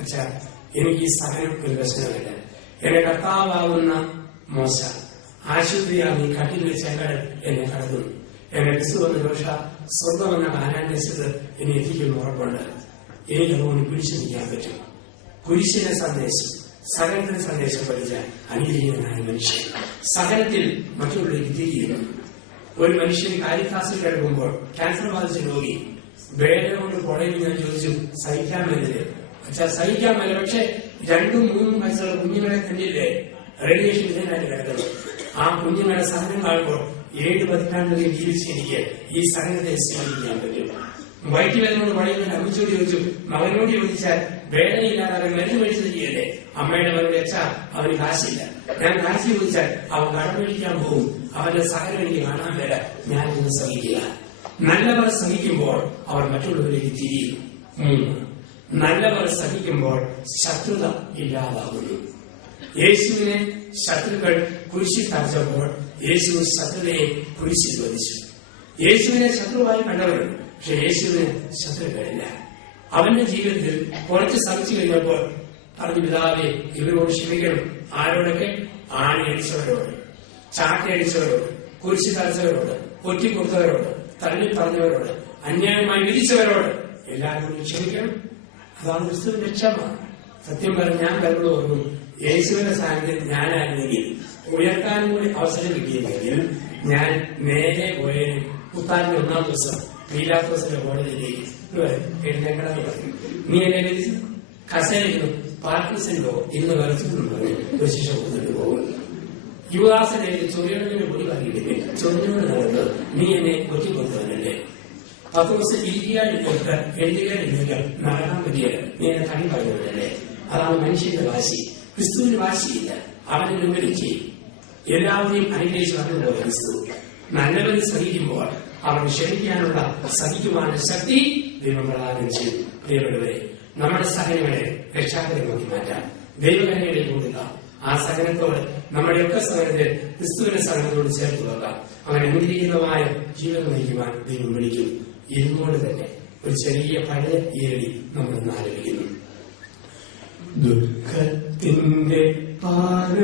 അച്ഛാ എനിക്ക് ഈ സഹനം ഒരു പ്രശ്നമില്ല. എന്റെ കർത്താവാകുന്ന മോശ ആശുപത്രിയാകുന്ന ഈ കട്ടിലെ ചെങ്കടൽ എന്നെ കടന്നു. എന്നെ ക്രിസ്തു വന്ന ദോഷ സ്വർഗം എന്ന കാനാൻ ദേശത്ത് എന്നെ എത്തിക്കുന്ന ഉറപ്പുണ്ട്. എനിക്ക് അതുകൊണ്ട് പിടിച്ചു നിൽക്കാൻ പറ്റും. കുരിശിന്റെ സന്ദേശം, സഹനത്തിന്റെ സന്ദേശം പഠിച്ച അനുഗ്രഹീതനായ മനുഷ്യൻ സഹനത്തിൽ മറ്റുള്ളവർക്ക് തിരിയുന്നു. ഒരു മനുഷ്യൻ കാരിത്താസിൽ കിടക്കുമ്പോൾ ക്യാൻസർ ബാധിച്ച രോഗി വേദന കൊണ്ട് പുഴയിൽ ഞാൻ ചോദിച്ചു, സഹിക്കാമെന്നില്ലേ? അച്ഛാ സഹിക്കാമല്ല, പക്ഷെ 2-3 വയസ്സുള്ള കുഞ്ഞുങ്ങളെ കണ്ടില്ലേ റേഡിയേഷൻ ഇതിനായിട്ട് കിടക്കുന്നത്. ആ കുഞ്ഞുങ്ങളെ സഹനം കാണുമ്പോൾ 7 പതിറ്റാണ്ടുകളിൽ ജീവിച്ച് എനിക്ക് ഈ സഹനത്തെ സ്വീകരിക്കാൻ പറ്റും. വയറ്റുവേദനോട് പറയുന്ന അമ്മച്ചോട് ചോദിച്ചു, മകനോട് ചോദിച്ചാൽ വേദനയില്ലാതെ മരുന്ന് മേടിച്ചു തരികയല്ലേ? അമ്മയുടെ മകനോട് വെച്ചാൽ അവന് കാശില്ല. ഞാൻ കാശ് ചോദിച്ചാൽ അവൻ കടം മേടിക്കാൻ പോകും. അവന്റെ സഹനം എനിക്ക് കാണാൻ വര. ഞാൻ ഇന്ന് സഹിക്കുക. നല്ലവർ സഹിക്കുമ്പോൾ അവർ മറ്റുള്ളവരിലേക്ക് തിരിയും. 3, നല്ലവർ സഹിക്കുമ്പോൾ ശത്രുത ഇല്ലാതാകുന്നു. യേശുവിനെ ശത്രുക്കൾ കുരിശിൽ തറച്ചപ്പോൾ യേശു ശത്രുതയെ കുരിശിൽ വധിച്ചു. യേശുവിനെ ശത്രുവായി കണ്ടവരുണ്ട്, പക്ഷെ യേശുവിന് ശത്രുക്കളില്ല. അവന്റെ ജീവിതത്തിൽ കുറച്ച് സഹിച്ചു കഴിഞ്ഞപ്പോൾ പറഞ്ഞു, പിതാവേ ഇവരോട് ക്ഷമിക്കണം. ആരോടൊക്കെ? ആണിയടിച്ചവരോട്, ചാട്ടയടിച്ചവരോട്, കുരിശിൽ തറച്ചവരോട്, ഒറ്റിക്കൊടുത്തവരോട്, തള്ളി പറഞ്ഞവരോട്, അന്യായമായി വിധിച്ചവരോട് എല്ലാവരോടും ക്ഷമിക്കണം. അതാണ് ക്രിസ്തുവിന്റെ ക്ഷമ. സത്യം പറഞ്ഞ് ഞാൻ കരുതുന്നു ഓർക്കും, യേശുവിന്റെ സാന്നിധ്യം ഞാനായിരുന്നെങ്കിൽ ഉയർത്താനും കൂടി അവസരം കിട്ടിയിരുന്നെങ്കിൽ ഞാൻ നേരെ പോയതിനും പുത്താന്റെ 1-ാം ദിവസം പീലാത്തോസിന്റെ കോടതിയിലേക്ക് എഴുന്നേക്കണമെന്ന് പറയും. നീ എന്നെ വിധിച്ചു, കസേരയിലും പാർക്കിൻസണിലോ ഇന്ന് വരച്ചെന്ന് പറഞ്ഞ് ഒരു ശിക്ഷ കൊടുത്തിട്ട് പോകും. യുവദാസനെ ചൊറിയണതിന് പൊടി പറയുകയെ ചൊറിഞ്ഞോട് നടന്ന് നീ എന്നെ കൊത്തിക്കൊടുത്തവനല്ലേ? 10 ദിവസം ഇരിക്കാതെ കൊടുത്ത് എഴുതുകയാൽ നടക്കാൻ പറ്റിയ നീ എന്നെ കണി പറയുന്നതല്ലേ? അതാണ് മനുഷ്യന്റെ വാശി. ക്രിസ്തുവിന് വാശിയില്ല. അവനെ മുമ്പിലേക്ക് എല്ലാവരെയും അനുഗ്രഹിച്ച് പറഞ്ഞുപോലെ ക്രിസ്തു നല്ലവരെ സഹിക്കുമ്പോൾ അവൻ ക്ഷമിക്കാനുള്ള സഹിക്കുവാനുള്ള ശക്തി ദൈവം പ്രദാനം ചെയ്യും. ദൈവങ്ങളെ നമ്മുടെ സഹനങ്ങളെ രക്ഷാകരമാക്കി മാറ്റാം. ദൈവകരങ്ങളെ കൊടുക്കുക. ആ സഹനത്തോട് നമ്മുടെയൊക്കെ സഹനത്തെ ക്രിസ്തുവിന്റെ സഹനത്തോട് ചേർത്ത് വെക്കാം. അവൻ അനുഗ്രഹീതമായ ജീവിതം നയിക്കുവാൻ ദൈവം വിളിക്കും. ഇരുന്നോട് തന്നെ ഒരു ചെറിയ പഴയ ഈരടി നമ്മൾ ആലോചിക്കുന്നു. ദുഃഖത്തിന്റെ പാന